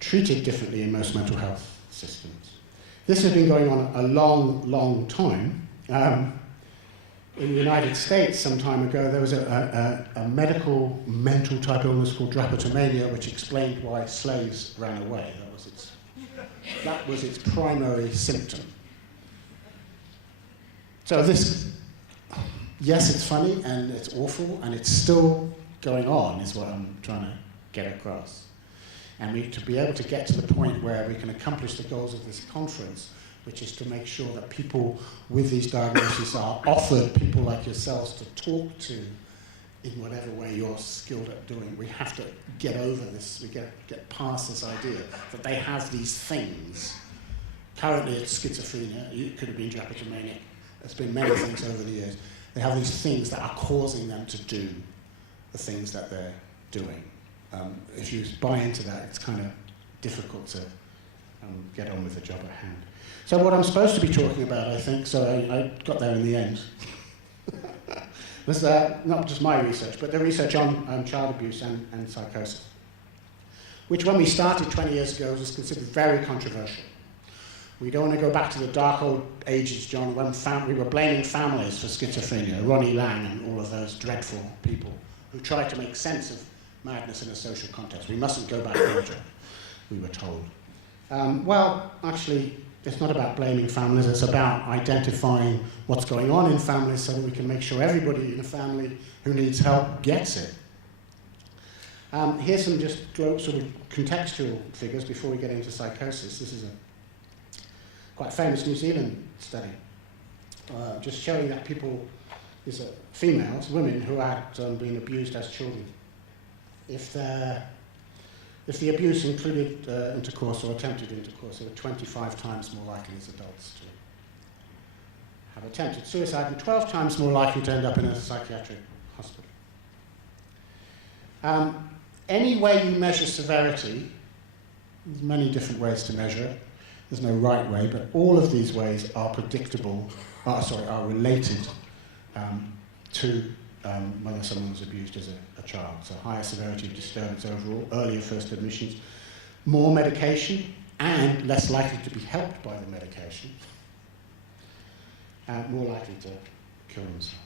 treated differently in most mental health systems. This has been going on a long, long time. In the United States, some time ago, there was a medical mental type illness called drapetomania, which explained why slaves ran away. That was its primary symptom. So this, yes, it's funny and it's awful and it's still going on, is what I'm trying to get across. And to be able to get to the point where we can accomplish the goals of this conference, which is to make sure that people with these diagnoses are offered people like yourselves to talk to in whatever way you're skilled at doing. We have to get over this, we get past this idea that they have these things. Currently it's schizophrenia, it could have been drapetomania, there's been many things over the years. They have these things that are causing them to do the things that they're doing. If you buy into that, it's kind of difficult to get on with the job at hand. So what I'm supposed to be talking about, I think, so I got there in the end, was not just my research, but the research on child abuse and psychosis, which when we started 20 years ago was considered very controversial. We don't want to go back to the dark old ages, John, when we were blaming families for schizophrenia, Ronnie Lang and all of those dreadful people who tried to make sense of madness in a social context. We mustn't go back there, John, we were told. Well, actually, it's not about blaming families, it's about identifying what's going on in families so that we can make sure everybody in a family who needs help gets it. Here's some just sort of contextual figures before we get into psychosis. This is a quite famous New Zealand study, just showing that people, these are females, women who had been abused as children. If the abuse included intercourse or attempted intercourse, they were 25 times more likely as adults to have attempted suicide and 12 times more likely to end up in a psychiatric hospital. Any way you measure severity, there's many different ways to measure it. There's no right way, but all of these ways are are related to whether someone was abused as a child. So higher severity of disturbance overall, earlier first admissions, more medication, and less likely to be helped by the medication, more likely to kill themselves.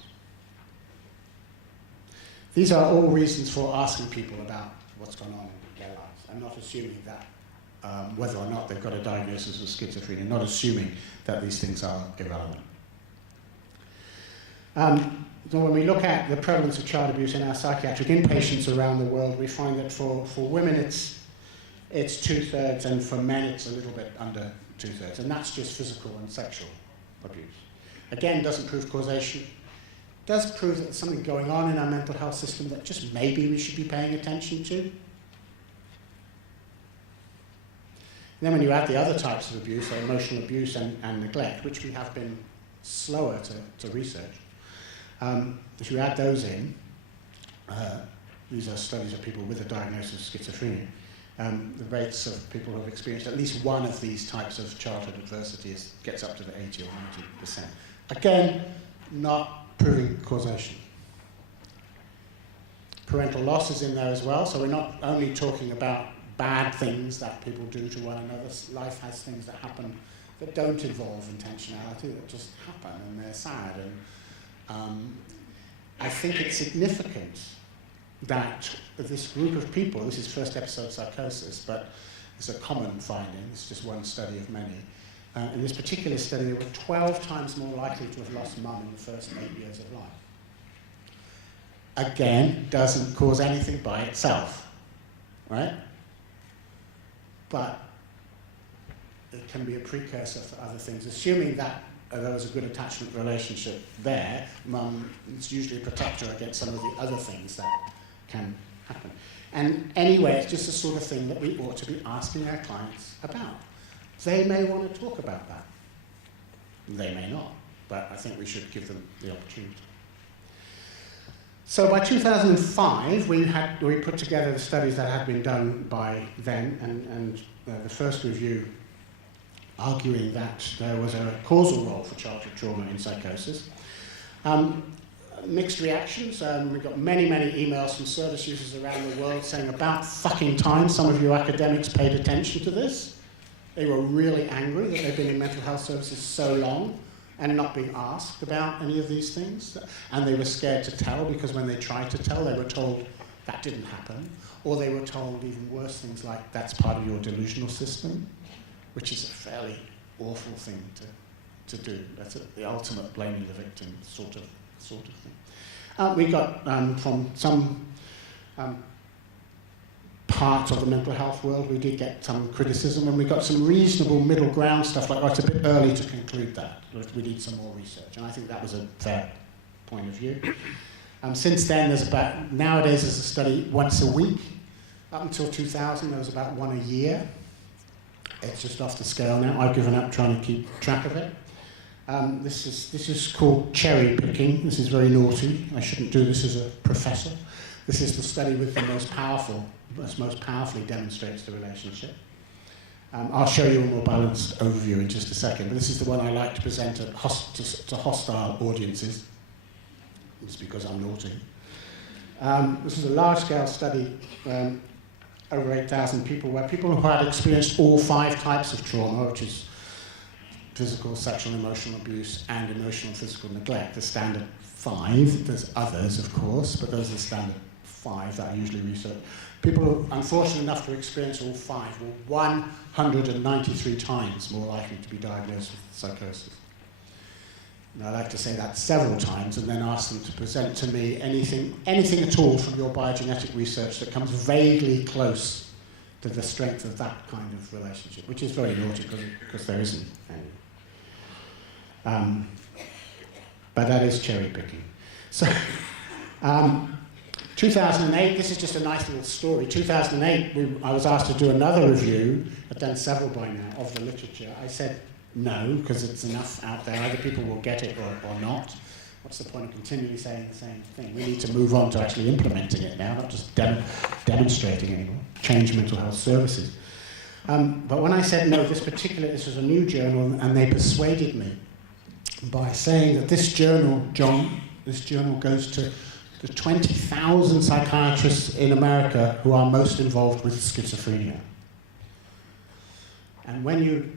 These are all reasons for asking people about what's going on in their lives. I'm not assuming that whether or not they've got a diagnosis of schizophrenia, not assuming that these things are irrelevant. So when we look at the prevalence of child abuse in our psychiatric inpatients around the world, we find that for women it's 2/3, and for men it's a little bit under 2/3, and that's just physical and sexual abuse. Again, doesn't prove causation. Does prove that there's something going on in our mental health system that just maybe we should be paying attention to. And then when you add the other types of abuse, so emotional abuse and neglect, which we have been slower to research, if you add those in, these are studies of people with a diagnosis of schizophrenia, the rates of people who have experienced at least one of these types of childhood adversity gets up to the 80 or 90%. Again, not proving causation. Parental loss is in there as well, so we're not only talking about bad things that people do to one another. Life has things that happen that don't involve intentionality, that just happen and they're sad. And I think it's significant that this group of people, this is first episode psychosis, but it's a common finding, it's just one study of many. In this particular study, they were 12 times more likely to have lost mum in the first 8 years of life. Again, doesn't cause anything by itself, right? But it can be a precursor for other things. Assuming that there was a good attachment relationship there, mum is usually a protector against some of the other things that can happen. And anyway, it's just the sort of thing that we ought to be asking our clients about. They may want to talk about that. They may not, but I think we should give them the opportunity. So by 2005, we put together the studies that had been done by then, and the first review arguing that there was a causal role for childhood trauma in psychosis. Mixed reactions. We got many, many emails from service users around the world saying, about fucking time some of you academics paid attention to this. They were really angry that they've been in mental health services so long and not being asked about any of these things. And they were scared to tell, because when they tried to tell, they were told that didn't happen. Or they were told even worse things like, that's part of your delusional system, which is a fairly awful thing to do. That's the ultimate blaming the victim sort of thing. We got from some part of the mental health world, we did get some criticism, and we got some reasonable middle ground stuff like, oh, it's a bit early to conclude that. We need some more research. And I think that was a fair point of view. Since then, nowadays there's a study once a week. Up until 2000, there was about one a year. It's just off the scale now. I've given up trying to keep track of it. This is called cherry picking. This is very naughty. I shouldn't do this as a professor. This is the study with the most powerfully demonstrates the relationship. I'll show you a more balanced overview in just a second, but this is the one I like to present to hostile audiences. It's because I'm naughty. This is a large-scale study, over 8,000 people, where people who had experienced all 5 types of trauma, which is physical, sexual, and emotional abuse, and emotional and physical neglect, the standard 5. There's others, of course, but those are the standard 5 that I usually research. People who are unfortunate enough to experience all 5 were 193 times more likely to be diagnosed with psychosis. And I like to say that several times and then ask them to present to me anything at all from your biogenetic research that comes vaguely close to the strength of that kind of relationship, which is very naughty because there isn't any. But that is cherry picking. So, 2008, this is just a nice little story. 2008, I was asked to do another review. I've done several by now of the literature. I said no, because it's enough out there. Either people will get it or not. What's the point of continually saying the same thing? We need to move on to actually implementing it now, not just demonstrating anymore. Change mental health services. But when I said no, this was a new journal, and they persuaded me by saying that this journal, John, goes to the 20,000 psychiatrists in America who are most involved with schizophrenia. And when you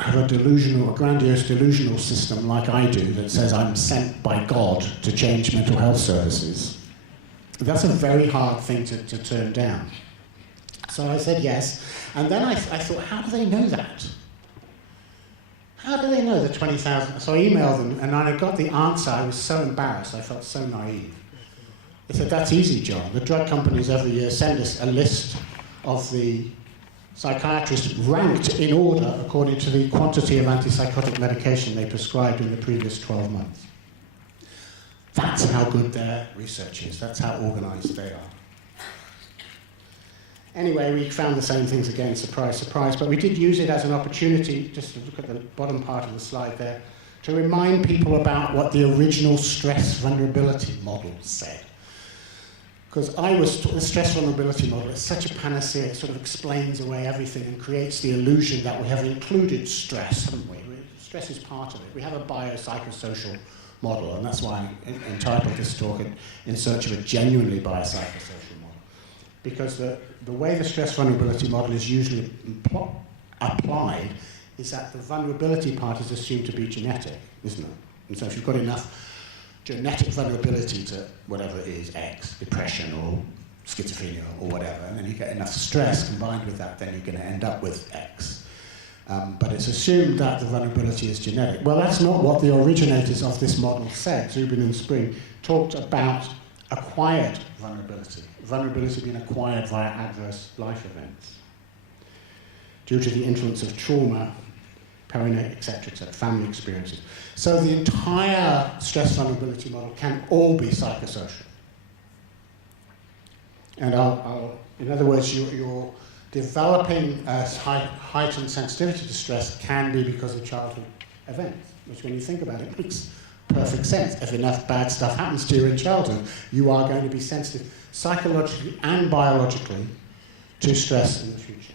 have a grandiose delusional system like I do that says I'm sent by God to change mental health services, that's a very hard thing to turn down. So I said yes, and then I thought, how do they know that? How do they know the 20,000? So I emailed them, and when I got the answer, I was so embarrassed, I felt so naive. They said, that's easy, John. The drug companies every year send us a list of the psychiatrists ranked in order according to the quantity of antipsychotic medication they prescribed in the previous 12 months. That's how good their research is. That's how organized they are. Anyway, we found the same things again, surprise, surprise, but we did use it as an opportunity, just to look at the bottom part of the slide there, to remind people about what the original stress vulnerability model said. Because the stress vulnerability model is such a panacea, it sort of explains away everything and creates the illusion that we have included stress, haven't we? Stress is part of it. We have a biopsychosocial model, and that's why I entitled this talk In Search of a Genuinely Biopsychosocial Model. Because the way the stress vulnerability model is usually applied is that the vulnerability part is assumed to be genetic, isn't it? And so if you've got enough genetic vulnerability to whatever it is, X, depression or schizophrenia or whatever, and then you get enough stress combined with that, then you're going to end up with X. But it's assumed that the vulnerability is genetic. Well, that's not what the originators of this model said. Zubin and Spring talked about acquired vulnerability. Vulnerability being acquired via adverse life events due to the influence of trauma, paranoia, etc., family experiences. So the entire stress vulnerability model can all be psychosocial. And in other words, you're developing a heightened sensitivity to stress can be because of childhood events, which when you think about it makes perfect sense. If enough bad stuff happens to you in childhood, you are going to be sensitive psychologically and biologically to stress in the future.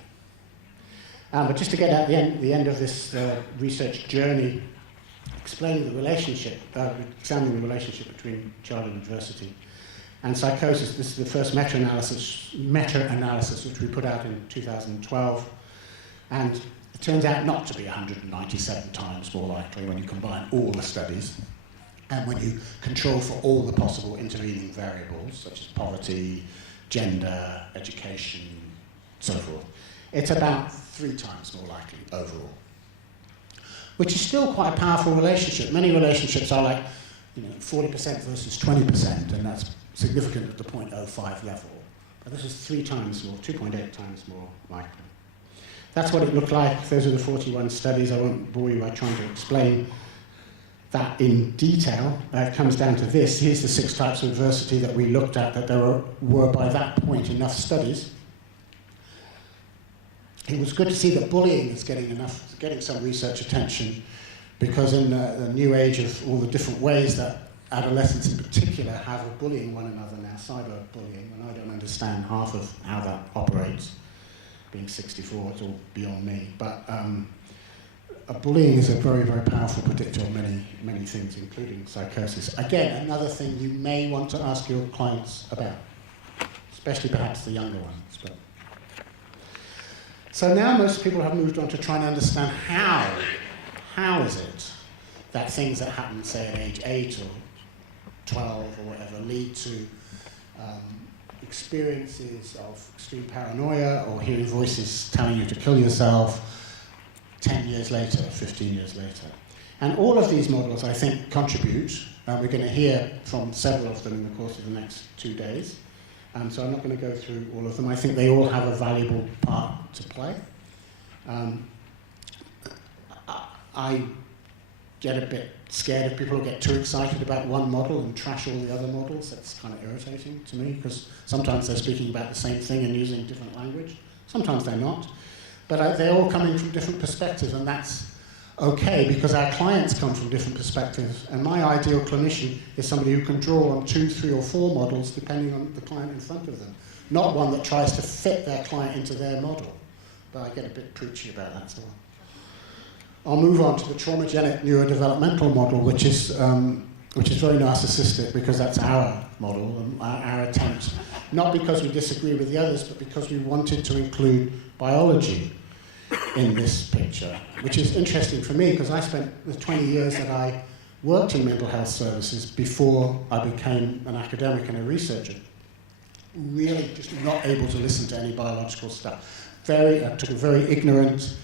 But just to get at the end of this research journey, explaining the relationship, examining the relationship between childhood adversity and psychosis. This is the first meta-analysis which we put out in 2012, and it turns out not to be 197 times more likely when you combine all the studies and when you control for all the possible intervening variables such as poverty, gender, education, so forth. It's about 3 times more likely overall, which is still quite a powerful relationship. Many relationships are like 40% versus 20%, and that's significant at the 0.05 level. But this is 3 times more, 2.8 times more likely. That's what it looked like. Those are the 41 studies. I won't bore you by trying to explain that in detail. It comes down to this. Here's the 6 types of adversity that we looked at, that there were by that point enough studies. It was good to see that bullying is getting some research attention, because in the new age of all the different ways that adolescents in particular have of bullying one another now, cyberbullying, and I don't understand half of how that operates. Being 64, it's all beyond me. But bullying is a very, very powerful predictor of many, many things, including psychosis. Again, another thing you may want to ask your clients about, especially perhaps the younger ones. So now most people have moved on to trying to understand how is it that things that happen, say, at age 8 or 12 or whatever, lead to experiences of extreme paranoia or hearing voices telling you to kill yourself 10 years later, 15 years later. And all of these models, I think, contribute. We're going to hear from several of them in the course of the next 2 days. So I'm not going to go through all of them. I think they all have a valuable part to play. I get a bit scared if people get too excited about one model and trash all the other models. That's kind of irritating to me, because sometimes they're speaking about the same thing and using different language. Sometimes they're not. But they're all coming from different perspectives, and that's okay, because our clients come from different perspectives. And my ideal clinician is somebody who can draw on 2, 3, or 4 models depending on the client in front of them, not one that tries to fit their client into their model. But I get a bit preachy about that, so I'll move on to the traumagenic neurodevelopmental model, which is very narcissistic, because that's our model and our attempt, not because we disagree with the others, but because we wanted to include biology in this picture, which is interesting for me, because I spent the 20 years that I worked in mental health services before I became an academic and a researcher, really just not able to listen to any biological stuff. I took a very ignorant,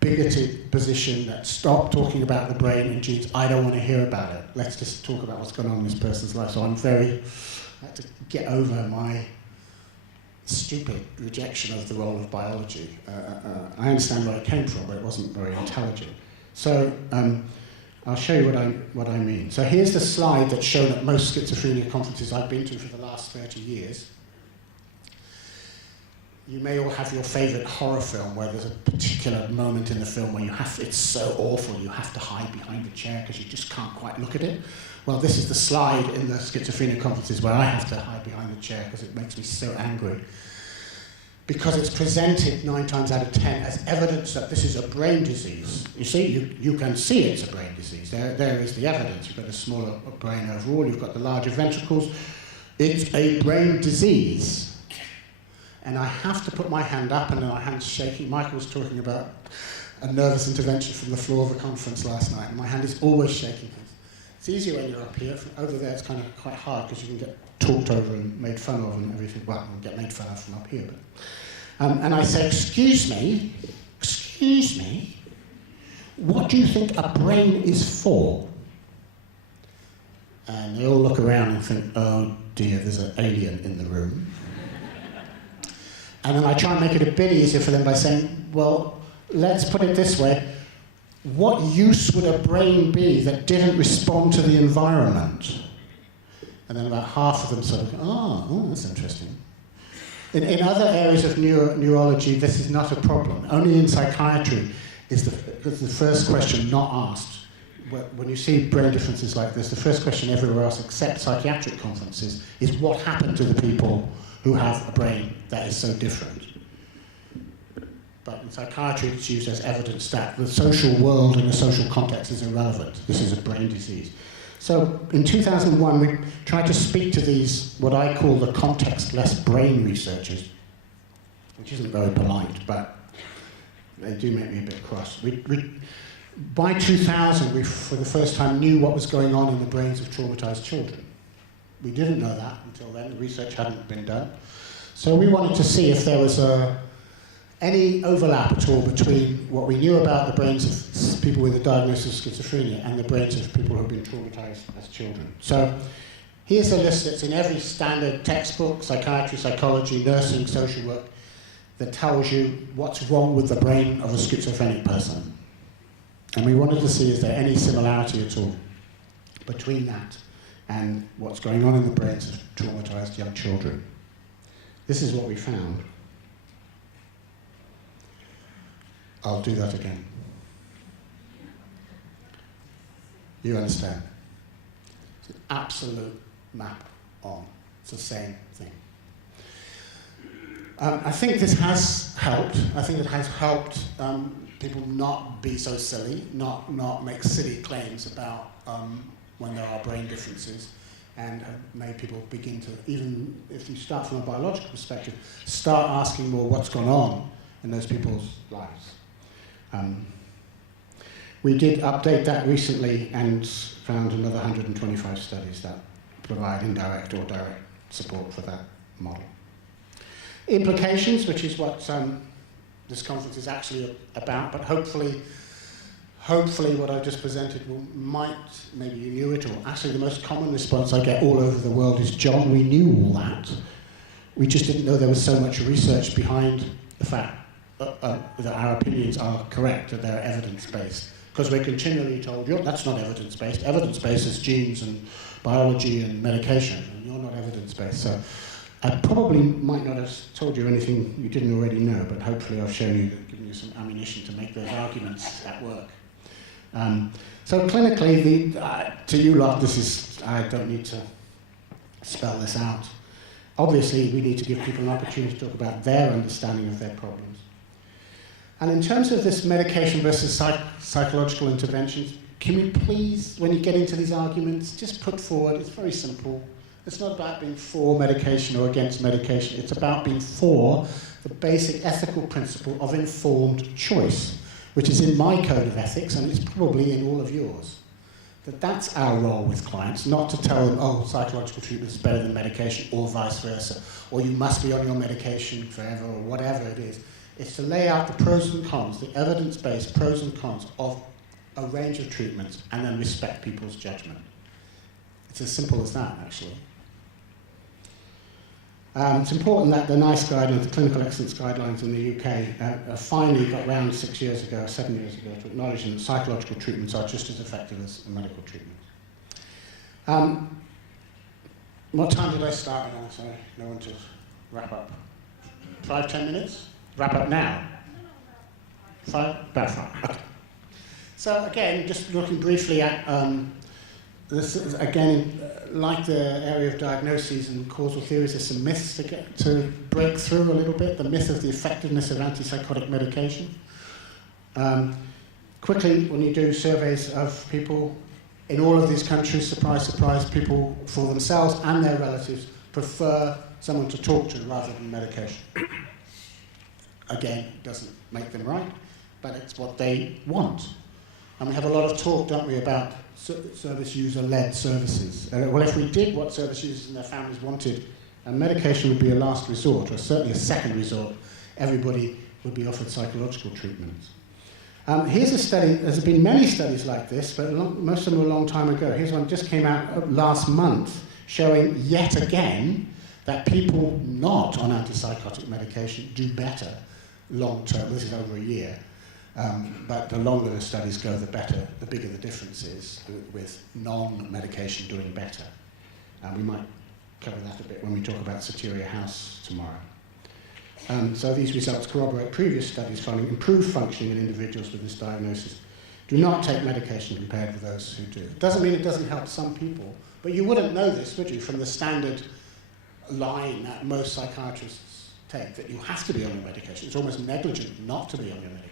bigoted position that stopped talking about the brain and genes. I don't want to hear about it. Let's just talk about what's going on in this person's life. So I had to get over my stupid rejection of the role of biology. I understand where it came from, but it wasn't very intelligent. So I'll show you what I mean. So here's the slide that's shown at most schizophrenia conferences I've been to for the last 30 years. You may all have your favourite horror film where there's a particular moment in the film where it's so awful you have to hide behind the chair because you just can't quite look at it. Well, this is the slide in the schizophrenia conferences where I have to hide behind the chair because it makes me so angry. Because it's presented 9 times out of 10 as evidence that this is a brain disease. You see, you can see it's a brain disease. There is the evidence. You've got a smaller brain overall, you've got the larger ventricles. It's a brain disease. And I have to put my hand up, and my hand's shaking. Michael was talking about a nervous intervention from the floor of a conference last night, and my hand is always shaking. It's easier when you're up here. From over there, it's kind of quite hard because you can get talked over and made fun of and everything. Well, you can get made fun of from up here. But, and I say, excuse me, what do you think a brain is for? And they all look around and think, oh dear, there's an alien in the room. And then I try and make it a bit easier for them by saying, well, let's put it this way. What use would a brain be that didn't respond to the environment? And then about half of them sort of go, oh, that's interesting. In other areas of neurology, this is not a problem. Only in psychiatry is the first question not asked. When you see brain differences like this, the first question everywhere else except psychiatric conferences is what happened to the people who have a brain that is so different. But in psychiatry, it's used as evidence that the social world and the social context is irrelevant. This is a brain disease. So in 2001, we tried to speak to these, what I call the context-less brain researchers, which isn't very polite, but they do make me a bit cross. By 2000, we, for the first time, knew what was going on in the brains of traumatized children. We didn't know that until then. The research hadn't been done. So we wanted to see if there was any overlap at all between what we knew about the brains of people with a diagnosis of schizophrenia and the brains of people who have been traumatized as children. So here's a list that's in every standard textbook, psychiatry, psychology, nursing, social work, that tells you what's wrong with the brain of a schizophrenic person. And we wanted to see, is there any similarity at all between that and what's going on in the brains of traumatized young children. This is what we found. I'll do that again. You understand? It's an absolute map on. It's the same thing. I think this has helped. I think it has helped people not be so silly, not make silly claims about when there are brain differences, and have made people begin to, even if you start from a biological perspective, start asking more what's gone on in those people's lives. We did update that recently and found another 125 studies that provide indirect or direct support for that model. Implications, which is what this conference is actually about, but hopefully what I just presented might, maybe you knew it, or actually the most common response I get all over the world is, John, we knew all that. We just didn't know there was so much research behind the fact that our opinions are correct, that they're evidence-based. Because we're continually told, that's not evidence-based. Evidence-based is genes and biology and medication, and you're not evidence-based. So I probably might not have told you anything you didn't already know, but hopefully I've shown you, given you some ammunition to make those arguments at work. So clinically, to you lot, I don't need to spell this out. Obviously, we need to give people an opportunity to talk about their understanding of their problems. And in terms of this medication versus psychological interventions, can you please, when you get into these arguments, just put forward, it's very simple. It's not about being for medication or against medication. It's about being for the basic ethical principle of informed choice, which is in my code of ethics, and it's probably in all of yours. That's our role with clients, not to tell them, oh, psychological treatment is better than medication, or vice versa, or you must be on your medication forever, or whatever it is. It's to lay out the pros and cons, the evidence-based pros and cons of a range of treatments, and then respect people's judgment. It's as simple as that, actually. It's important that the NICE guidelines, the Clinical Excellence Guidelines in the UK, finally got round 7 years ago, to acknowledging that psychological treatments are just as effective as medical treatments. What time did I start now? Sorry, no one to wrap up. 5, 10 minutes? Wrap up now? 5? About 5, okay. So again, just looking briefly at this is, again, like the area of diagnoses and causal theories, there's some myths to break through a little bit. The myth of the effectiveness of antipsychotic medication. Quickly, when you do surveys of people in all of these countries, surprise, surprise, people for themselves and their relatives prefer someone to talk to rather than medication. Again, it doesn't make them right, but it's what they want. And we have a lot of talk, don't we, about service user-led services. Well, if we did what service users and their families wanted, and medication would be a last resort, or certainly a second resort, everybody would be offered psychological treatments. Here's a study, there's been many studies like this, but most of them were a long time ago. Here's one that just came out last month, showing yet again that people not on antipsychotic medication do better long term. This is over a year. But the longer the studies go, the better, the bigger the difference is with non-medication doing better. We might cover that a bit when we talk about Soteria House tomorrow. So these results corroborate previous studies finding improved functioning in individuals with this diagnosis do not take medication compared with those who do. It doesn't mean it doesn't help some people, but you wouldn't know this, would you, from the standard line that most psychiatrists take, that you have to be on your medication. It's almost negligent not to be on your medication.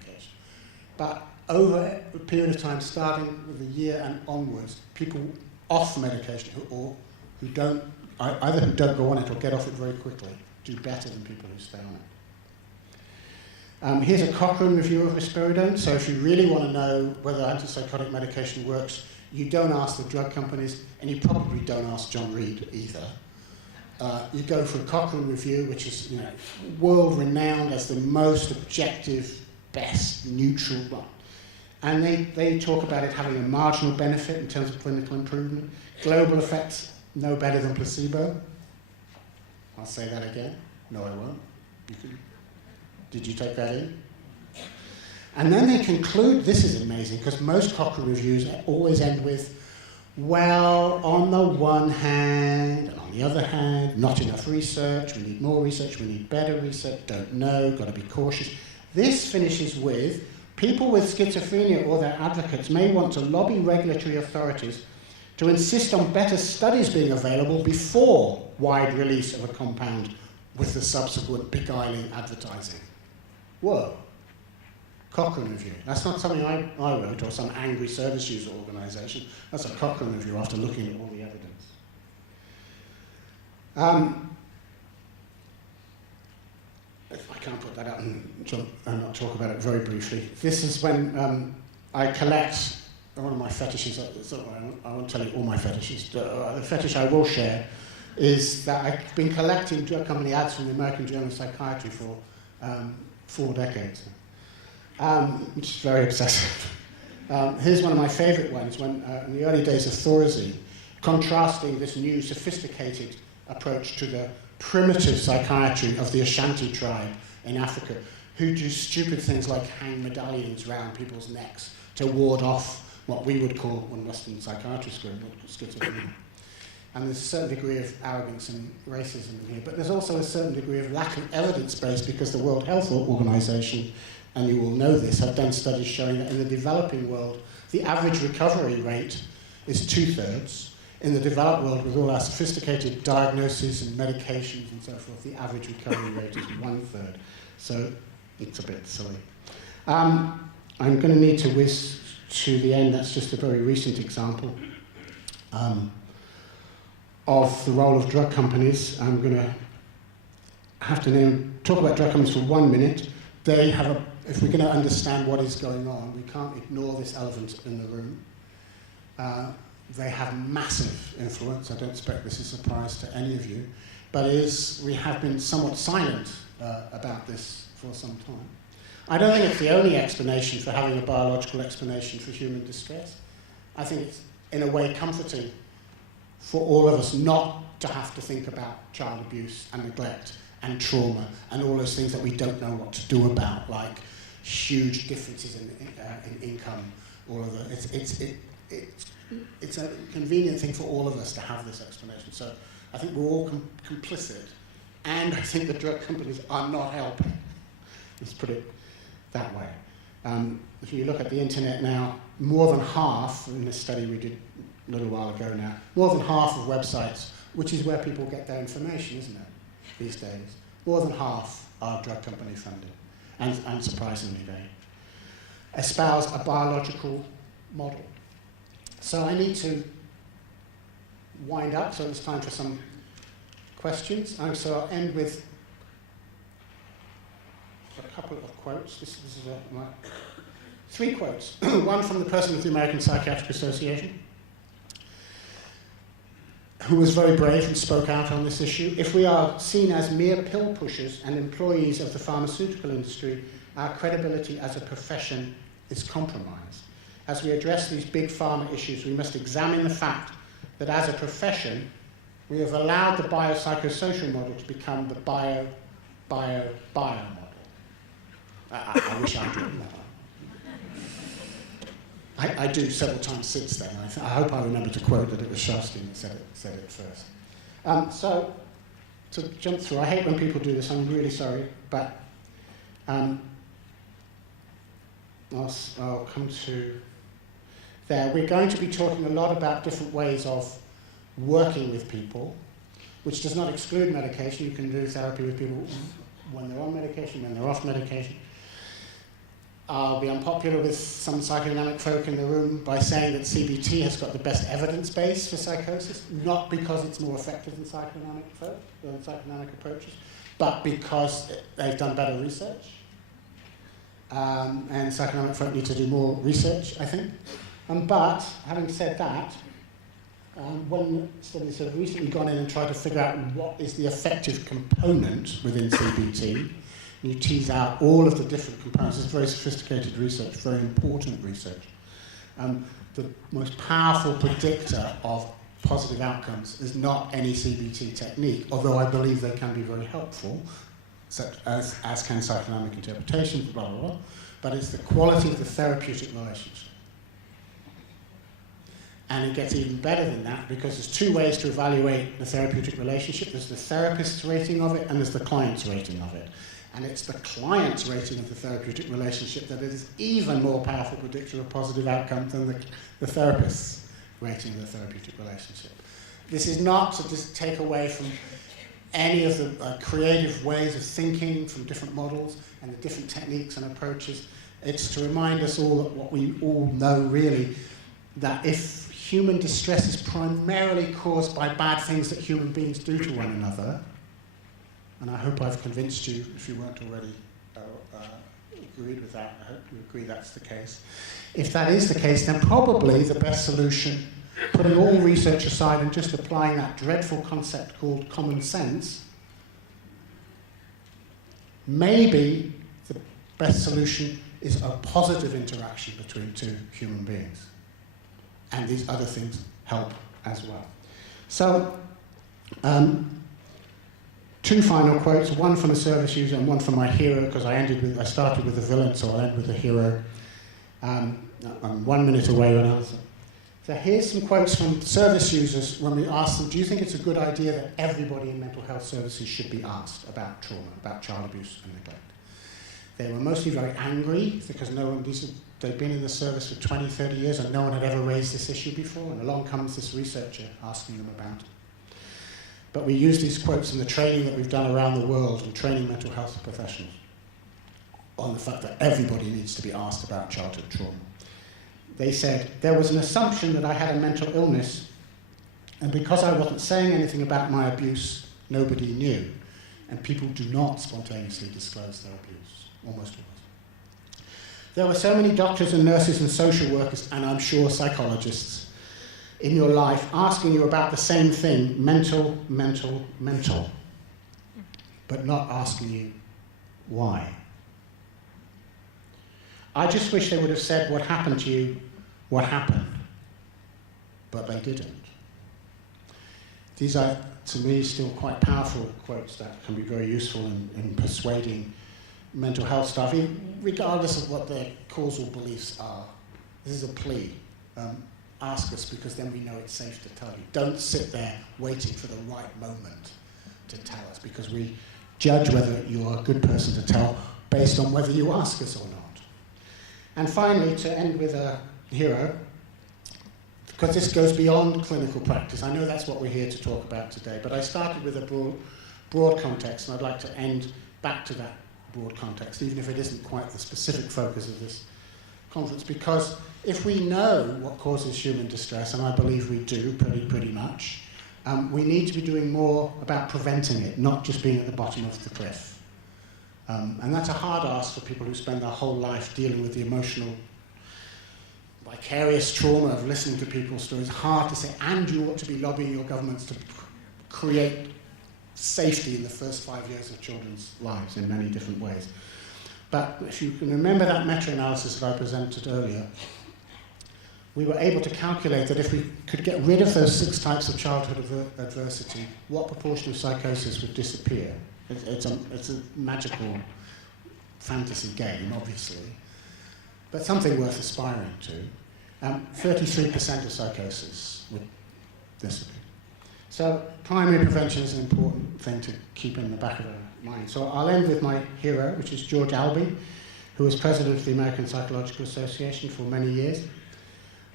But over a period of time, starting with a year and onwards, people off medication who don't either who don't go on it or get off it very quickly do better than people who stay on it. Here's a Cochrane review of risperidone. So if you really want to know whether antipsychotic medication works, you don't ask the drug companies, and you probably don't ask John Rid either. You go for a Cochrane review, which is world-renowned as the most objective, best, neutral one. And they talk about it having a marginal benefit in terms of clinical improvement. Global effects, no better than placebo. I'll say that again. No, I won't. Did you take that in? And then they conclude, this is amazing, because most Cochrane reviews always end with, well, on the one hand, and on the other hand, not enough research, we need more research, we need better research, don't know, got to be cautious. This finishes with, people with schizophrenia or their advocates may want to lobby regulatory authorities to insist on better studies being available before wide release of a compound with the subsequent beguiling advertising. Whoa. Cochrane review. That's not something I wrote or some angry service user organisation. That's a Cochrane review after looking at all the evidence. If I can't put that up and not talk about it very briefly. This is when I collect, one of my fetishes, I won't tell you all my fetishes, the fetish I will share is that I've been collecting drug company ads from the American Journal of Psychiatry for 4 decades, which is very obsessive. Here's one of my favorite ones, when in the early days of Thorazine, contrasting this new sophisticated approach to the primitive psychiatry of the Ashanti tribe in Africa, who do stupid things like hang medallions around people's necks to ward off what we would call, on Western psychiatry school, schizophrenia. And there's a certain degree of arrogance and racism in here, but there's also a certain degree of lack of evidence base, because the World Health Organization, and you will know this, have done studies showing that in the developing world, the average recovery rate is 2/3. In the developed world, with all our sophisticated diagnoses and medications and so forth, the average recovery rate is 1/3. So it's a bit silly. I'm going to need to whiz to the end. That's just a very recent example of the role of drug companies. I'm going to have to talk about drug companies for 1 minute. They have if we're going to understand what is going on, we can't ignore this elephant in the room. They have massive influence. I don't expect this is a surprise to any of you, but we have been somewhat silent about this for some time. I don't think it's the only explanation for having a biological explanation for human distress. I think it's, in a way, comforting for all of us not to have to think about child abuse and neglect and trauma and all those things that we don't know what to do about, like huge differences in income, all of that. It's a convenient thing for all of us to have this explanation. So I think we're all complicit, and I think the drug companies are not helping. Let's put it that way. If you look at the internet now, more than half, in this study we did a little while ago now, more than half of websites, which is where people get their information, isn't it, these days, more than half are drug company funded, and unsurprisingly they espouse a biological model. So I need to wind up, so it's time for some questions. So I'll end with a couple of quotes. This is 3 quotes. One from the president of the American Psychiatric Association, who was very brave and spoke out on this issue. If we are seen as mere pill pushers and employees of the pharmaceutical industry, our credibility as a profession is compromised. As we address these big pharma issues, we must examine the fact that as a profession, we have allowed the biopsychosocial model to become the bio model. I wish I'd written that. I do several times since then. I hope I remember to quote that it was Shastin that said it first. So, to jump through, I hate when people do this, I'm really sorry, but I'll come to there. We're going to be talking a lot about different ways of working with people, which does not exclude medication. You can do therapy with people when they're on medication, when they're off medication. I'll be unpopular with some psychodynamic folk in the room by saying that CBT has got the best evidence base for psychosis, not because it's more effective than psychodynamic approaches, but because they've done better research. And psychodynamic folk need to do more research, I think. But having said that, when studies have recently gone in and tried to figure out what is the effective component within CBT, you tease out all of the different components. It's very sophisticated research, very important research. The most powerful predictor of positive outcomes is not any CBT technique, although I believe they can be very helpful, such as can psychodynamic interpretations, blah, blah, blah. But it's the quality of the therapeutic relationship. And it gets even better than that, because there's 2 ways to evaluate the therapeutic relationship. There's the therapist's rating of it, and there's the client's rating of it. And it's the client's rating of the therapeutic relationship that is even more powerful predictor of positive outcome than the therapist's rating of the therapeutic relationship. This is not to just take away from any of the creative ways of thinking from different models and the different techniques and approaches. It's to remind us all that what we all know really, that if human distress is primarily caused by bad things that human beings do to one another, and I hope I've convinced you, if you weren't already agreed with that. I hope you agree that's the case. If that is the case, then probably the best solution, putting all research aside and just applying that dreadful concept called common sense, maybe the best solution is a positive interaction between two human beings. And these other things help as well. So, two final quotes, one from a service user and one from my hero, because I started with the villain, so I'll end with the hero. I'm 1 minute away on answer. So here's some quotes from service users when we asked them, do you think it's a good idea that everybody in mental health services should be asked about trauma, about child abuse and neglect? They were mostly very angry because they'd been in the service for 20, 30 years and no one had ever raised this issue before, and along comes this researcher asking them about it. But we use these quotes in the training that we've done around the world and training mental health professionals on the fact that everybody needs to be asked about childhood trauma. They said, there was an assumption that I had a mental illness, and because I wasn't saying anything about my abuse, nobody knew. And people do not spontaneously disclose their abuse, almost always. There were so many doctors and nurses and social workers, and I'm sure psychologists, in your life asking you about the same thing, mental, but not asking you why. I just wish they would have said what happened to you, what happened, but they didn't. These are, to me, still quite powerful quotes that can be very useful in persuading mental health staff, regardless of what their causal beliefs are. This is a plea. Ask us, because then we know it's safe to tell you. Don't sit there waiting for the right moment to tell us, because we judge whether you're a good person to tell based on whether you ask us or not. And finally, to end with a hero, because this goes beyond clinical practice. I know that's what we're here to talk about today, but I started with a broad context, and I'd like to end back to that broad context, even if it isn't quite the specific focus of this conference, because if we know what causes human distress, and I believe we do pretty much, we need to be doing more about preventing it, not just being at the bottom of the cliff. And that's a hard ask for people who spend their whole life dealing with the emotional, vicarious trauma of listening to people's stories. Hard to say, and you ought to be lobbying your governments to create safety in the first 5 years of children's lives in many different ways. But if you can remember that meta-analysis that I presented earlier, we were able to calculate that if we could get rid of those 6 types of childhood adversity, what proportion of psychosis would disappear. It's a magical fantasy game, obviously, but something worth aspiring to. 33% of psychosis would disappear. So primary prevention is an important thing to keep in the back of our mind. So I'll end with my hero, which is George Albee, who was president of the American Psychological Association for many years.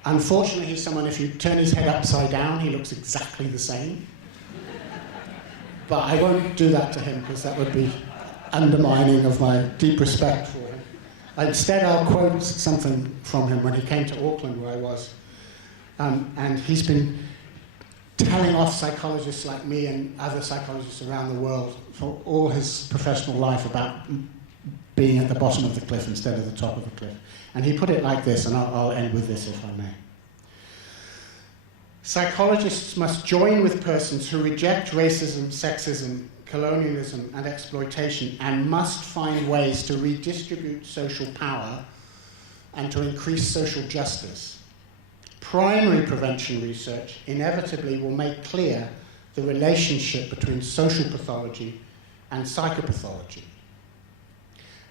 Unfortunately, he's someone, if you turn his head upside down, he looks exactly the same. But I won't do that to him, because that would be undermining of my deep respect for him. Instead, I'll quote something from him when he came to Auckland, where I was. And he's been telling off psychologists like me and other psychologists around the world for all his professional life about being at the bottom of the cliff instead of the top of the cliff. And he put it like this, and I'll end with this if I may. Psychologists must join with persons who reject racism, sexism, colonialism, and exploitation, and must find ways to redistribute social power and to increase social justice. Primary prevention research inevitably will make clear the relationship between social pathology and psychopathology,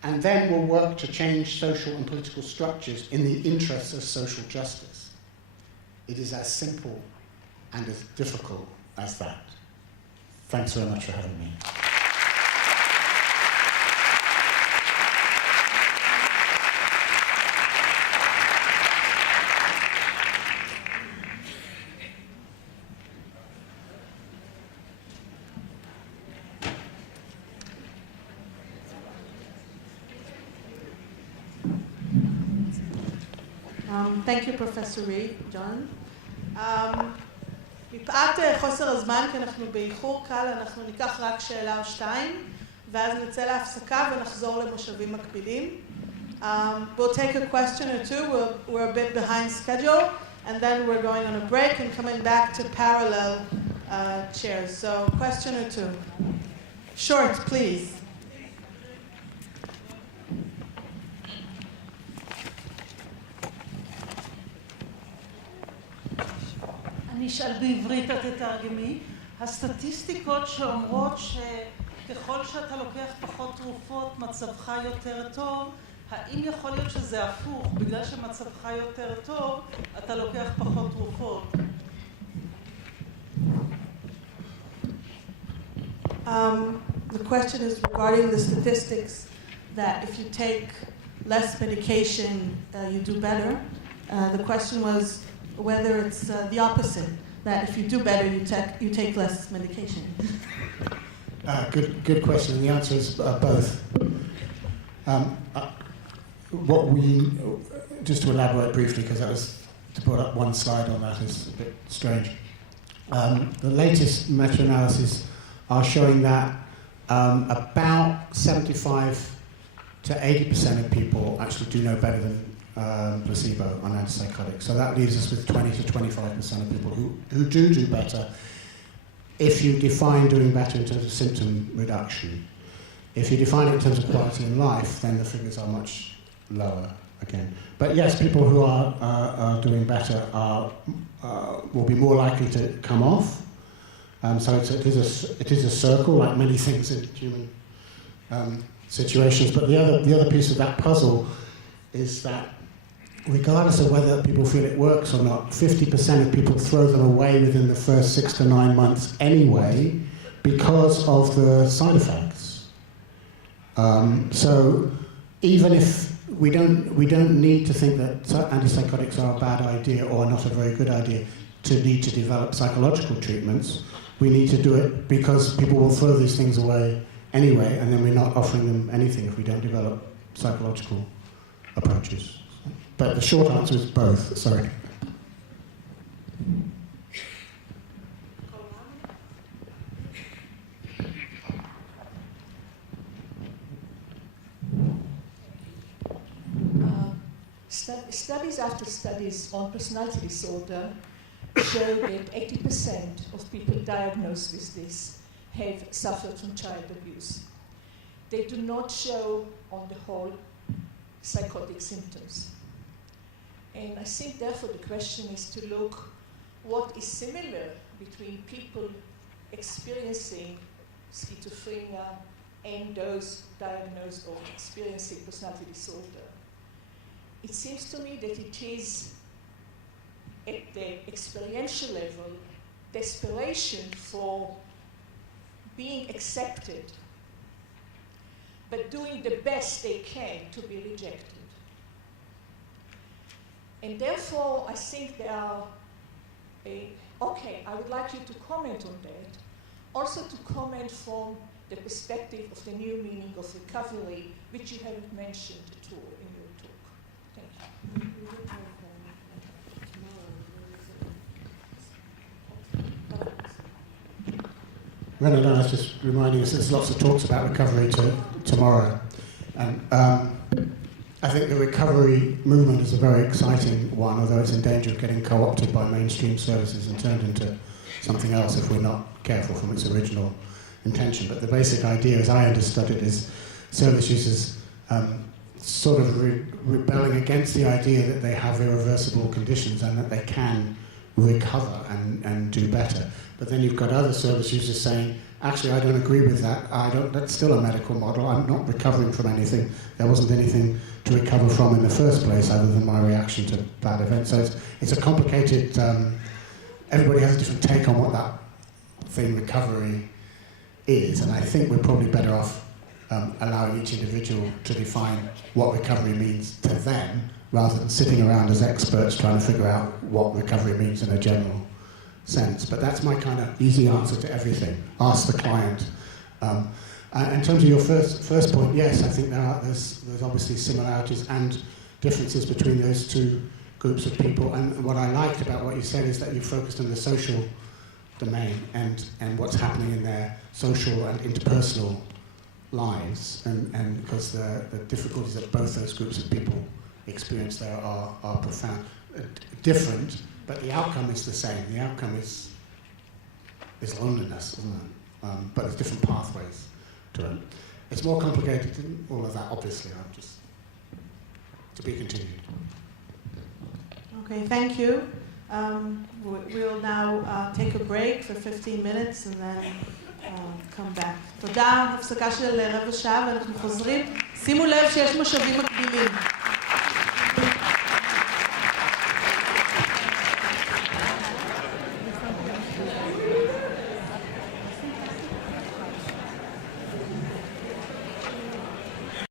and then will work to change social and political structures in the interests of social justice. It is as simple and as difficult as that. Thanks very much for having me. Thank you, Professor Reid, John. מפאת חוסר הזמן, כי אנחנו באיחור קל, אנחנו ניקח רק שאלה או שתיים, ואז נצא להפסקה ונחזור למושבים מקבילים. We'll take a question or two. We're a bit behind schedule, and then we're going on a break and coming back to parallel chairs. So, question or two. Short, please. אני אשאל בעברית, את תתרגמי. הסטטיסטיקות שאומרות שככל שאתה לוקח פחות תרופות, מצבך יותר טוב, האם יכול להיות שזה הפוך? בגלל שמצבך יותר טוב, אתה לוקח פחות תרופות. The question is regarding the statistics that if you take less medication, you do better. The question was whether it's the opposite, that if you do better, you take less medication. Good question. The answer is both. Just to elaborate briefly, because that was to put up one slide on that is a bit strange. The latest meta-analyses are showing that about 75 to 80% of people actually do no better than placebo on antipsychotics. So that leaves us with 20 to 25% of people who do better if you define doing better in terms of symptom reduction. If you define it in terms of quality of life, then the figures are much lower again. But yes, people who are doing better will be more likely to come off. So it is a circle, like many things in human situations. But the other piece of that puzzle is that regardless of whether people feel it works or not, 50% of people throw them away within the first 6 to 9 months anyway because of the side effects. So even if we don't need to think that antipsychotics are a bad idea or not a very good idea to need to develop psychological treatments, we need to do it because people will throw these things away anyway, and then we're not offering them anything if we don't develop psychological approaches. But the short answer is both, sorry. Studies after studies on personality disorder show that 80% of people diagnosed with this have suffered from child abuse. They do not show, on the whole, psychotic symptoms. And I think, therefore, the question is to look what is similar between people experiencing schizophrenia and those diagnosed or experiencing personality disorder. It seems to me that it is, at the experiential level, desperation for being accepted, but doing the best they can to be rejected. And therefore, I think there are, I would like you to comment on that. Also to comment from the perspective of the new meaning of recovery, which you haven't mentioned at all in your talk. Thank you. Renan, I was just reminding us there's lots of talks about recovery tomorrow. And I think the recovery movement is a very exciting one, although it's in danger of getting co-opted by mainstream services and turned into something else if we're not careful from its original intention. But the basic idea, as I understood it, is service users sort of rebelling against the idea that they have irreversible conditions and that they can recover and do better. But then you've got other service users saying, actually, I don't agree with that. That's still a medical model. I'm not recovering from anything. There wasn't anything to recover from in the first place other than my reaction to bad events. So it's a complicated, everybody has a different take on what that thing recovery is. And I think we're probably better off allowing each individual to define what recovery means to them rather than sitting around as experts trying to figure out what recovery means in a general sense. But that's my kind of easy answer to everything. Ask the client. In terms of your first point, yes, I think there's obviously similarities and differences between those two groups of people. And what I liked about what you said is that you focused on the social domain and what's happening in their social and interpersonal lives, and because the difficulties that both those groups of people experience there are profound, different, but the outcome is the same. The outcome is loneliness, isn't it? But there's different pathways to it. It's more complicated than all of that, obviously. I'm just to be continued. Okay, thank you. We'll now take a break for 15 minutes and then come back. תודה, הפסקה של רבע שעה ואנחנו חוזרים. שימו לב שיש משאבים מקבילים.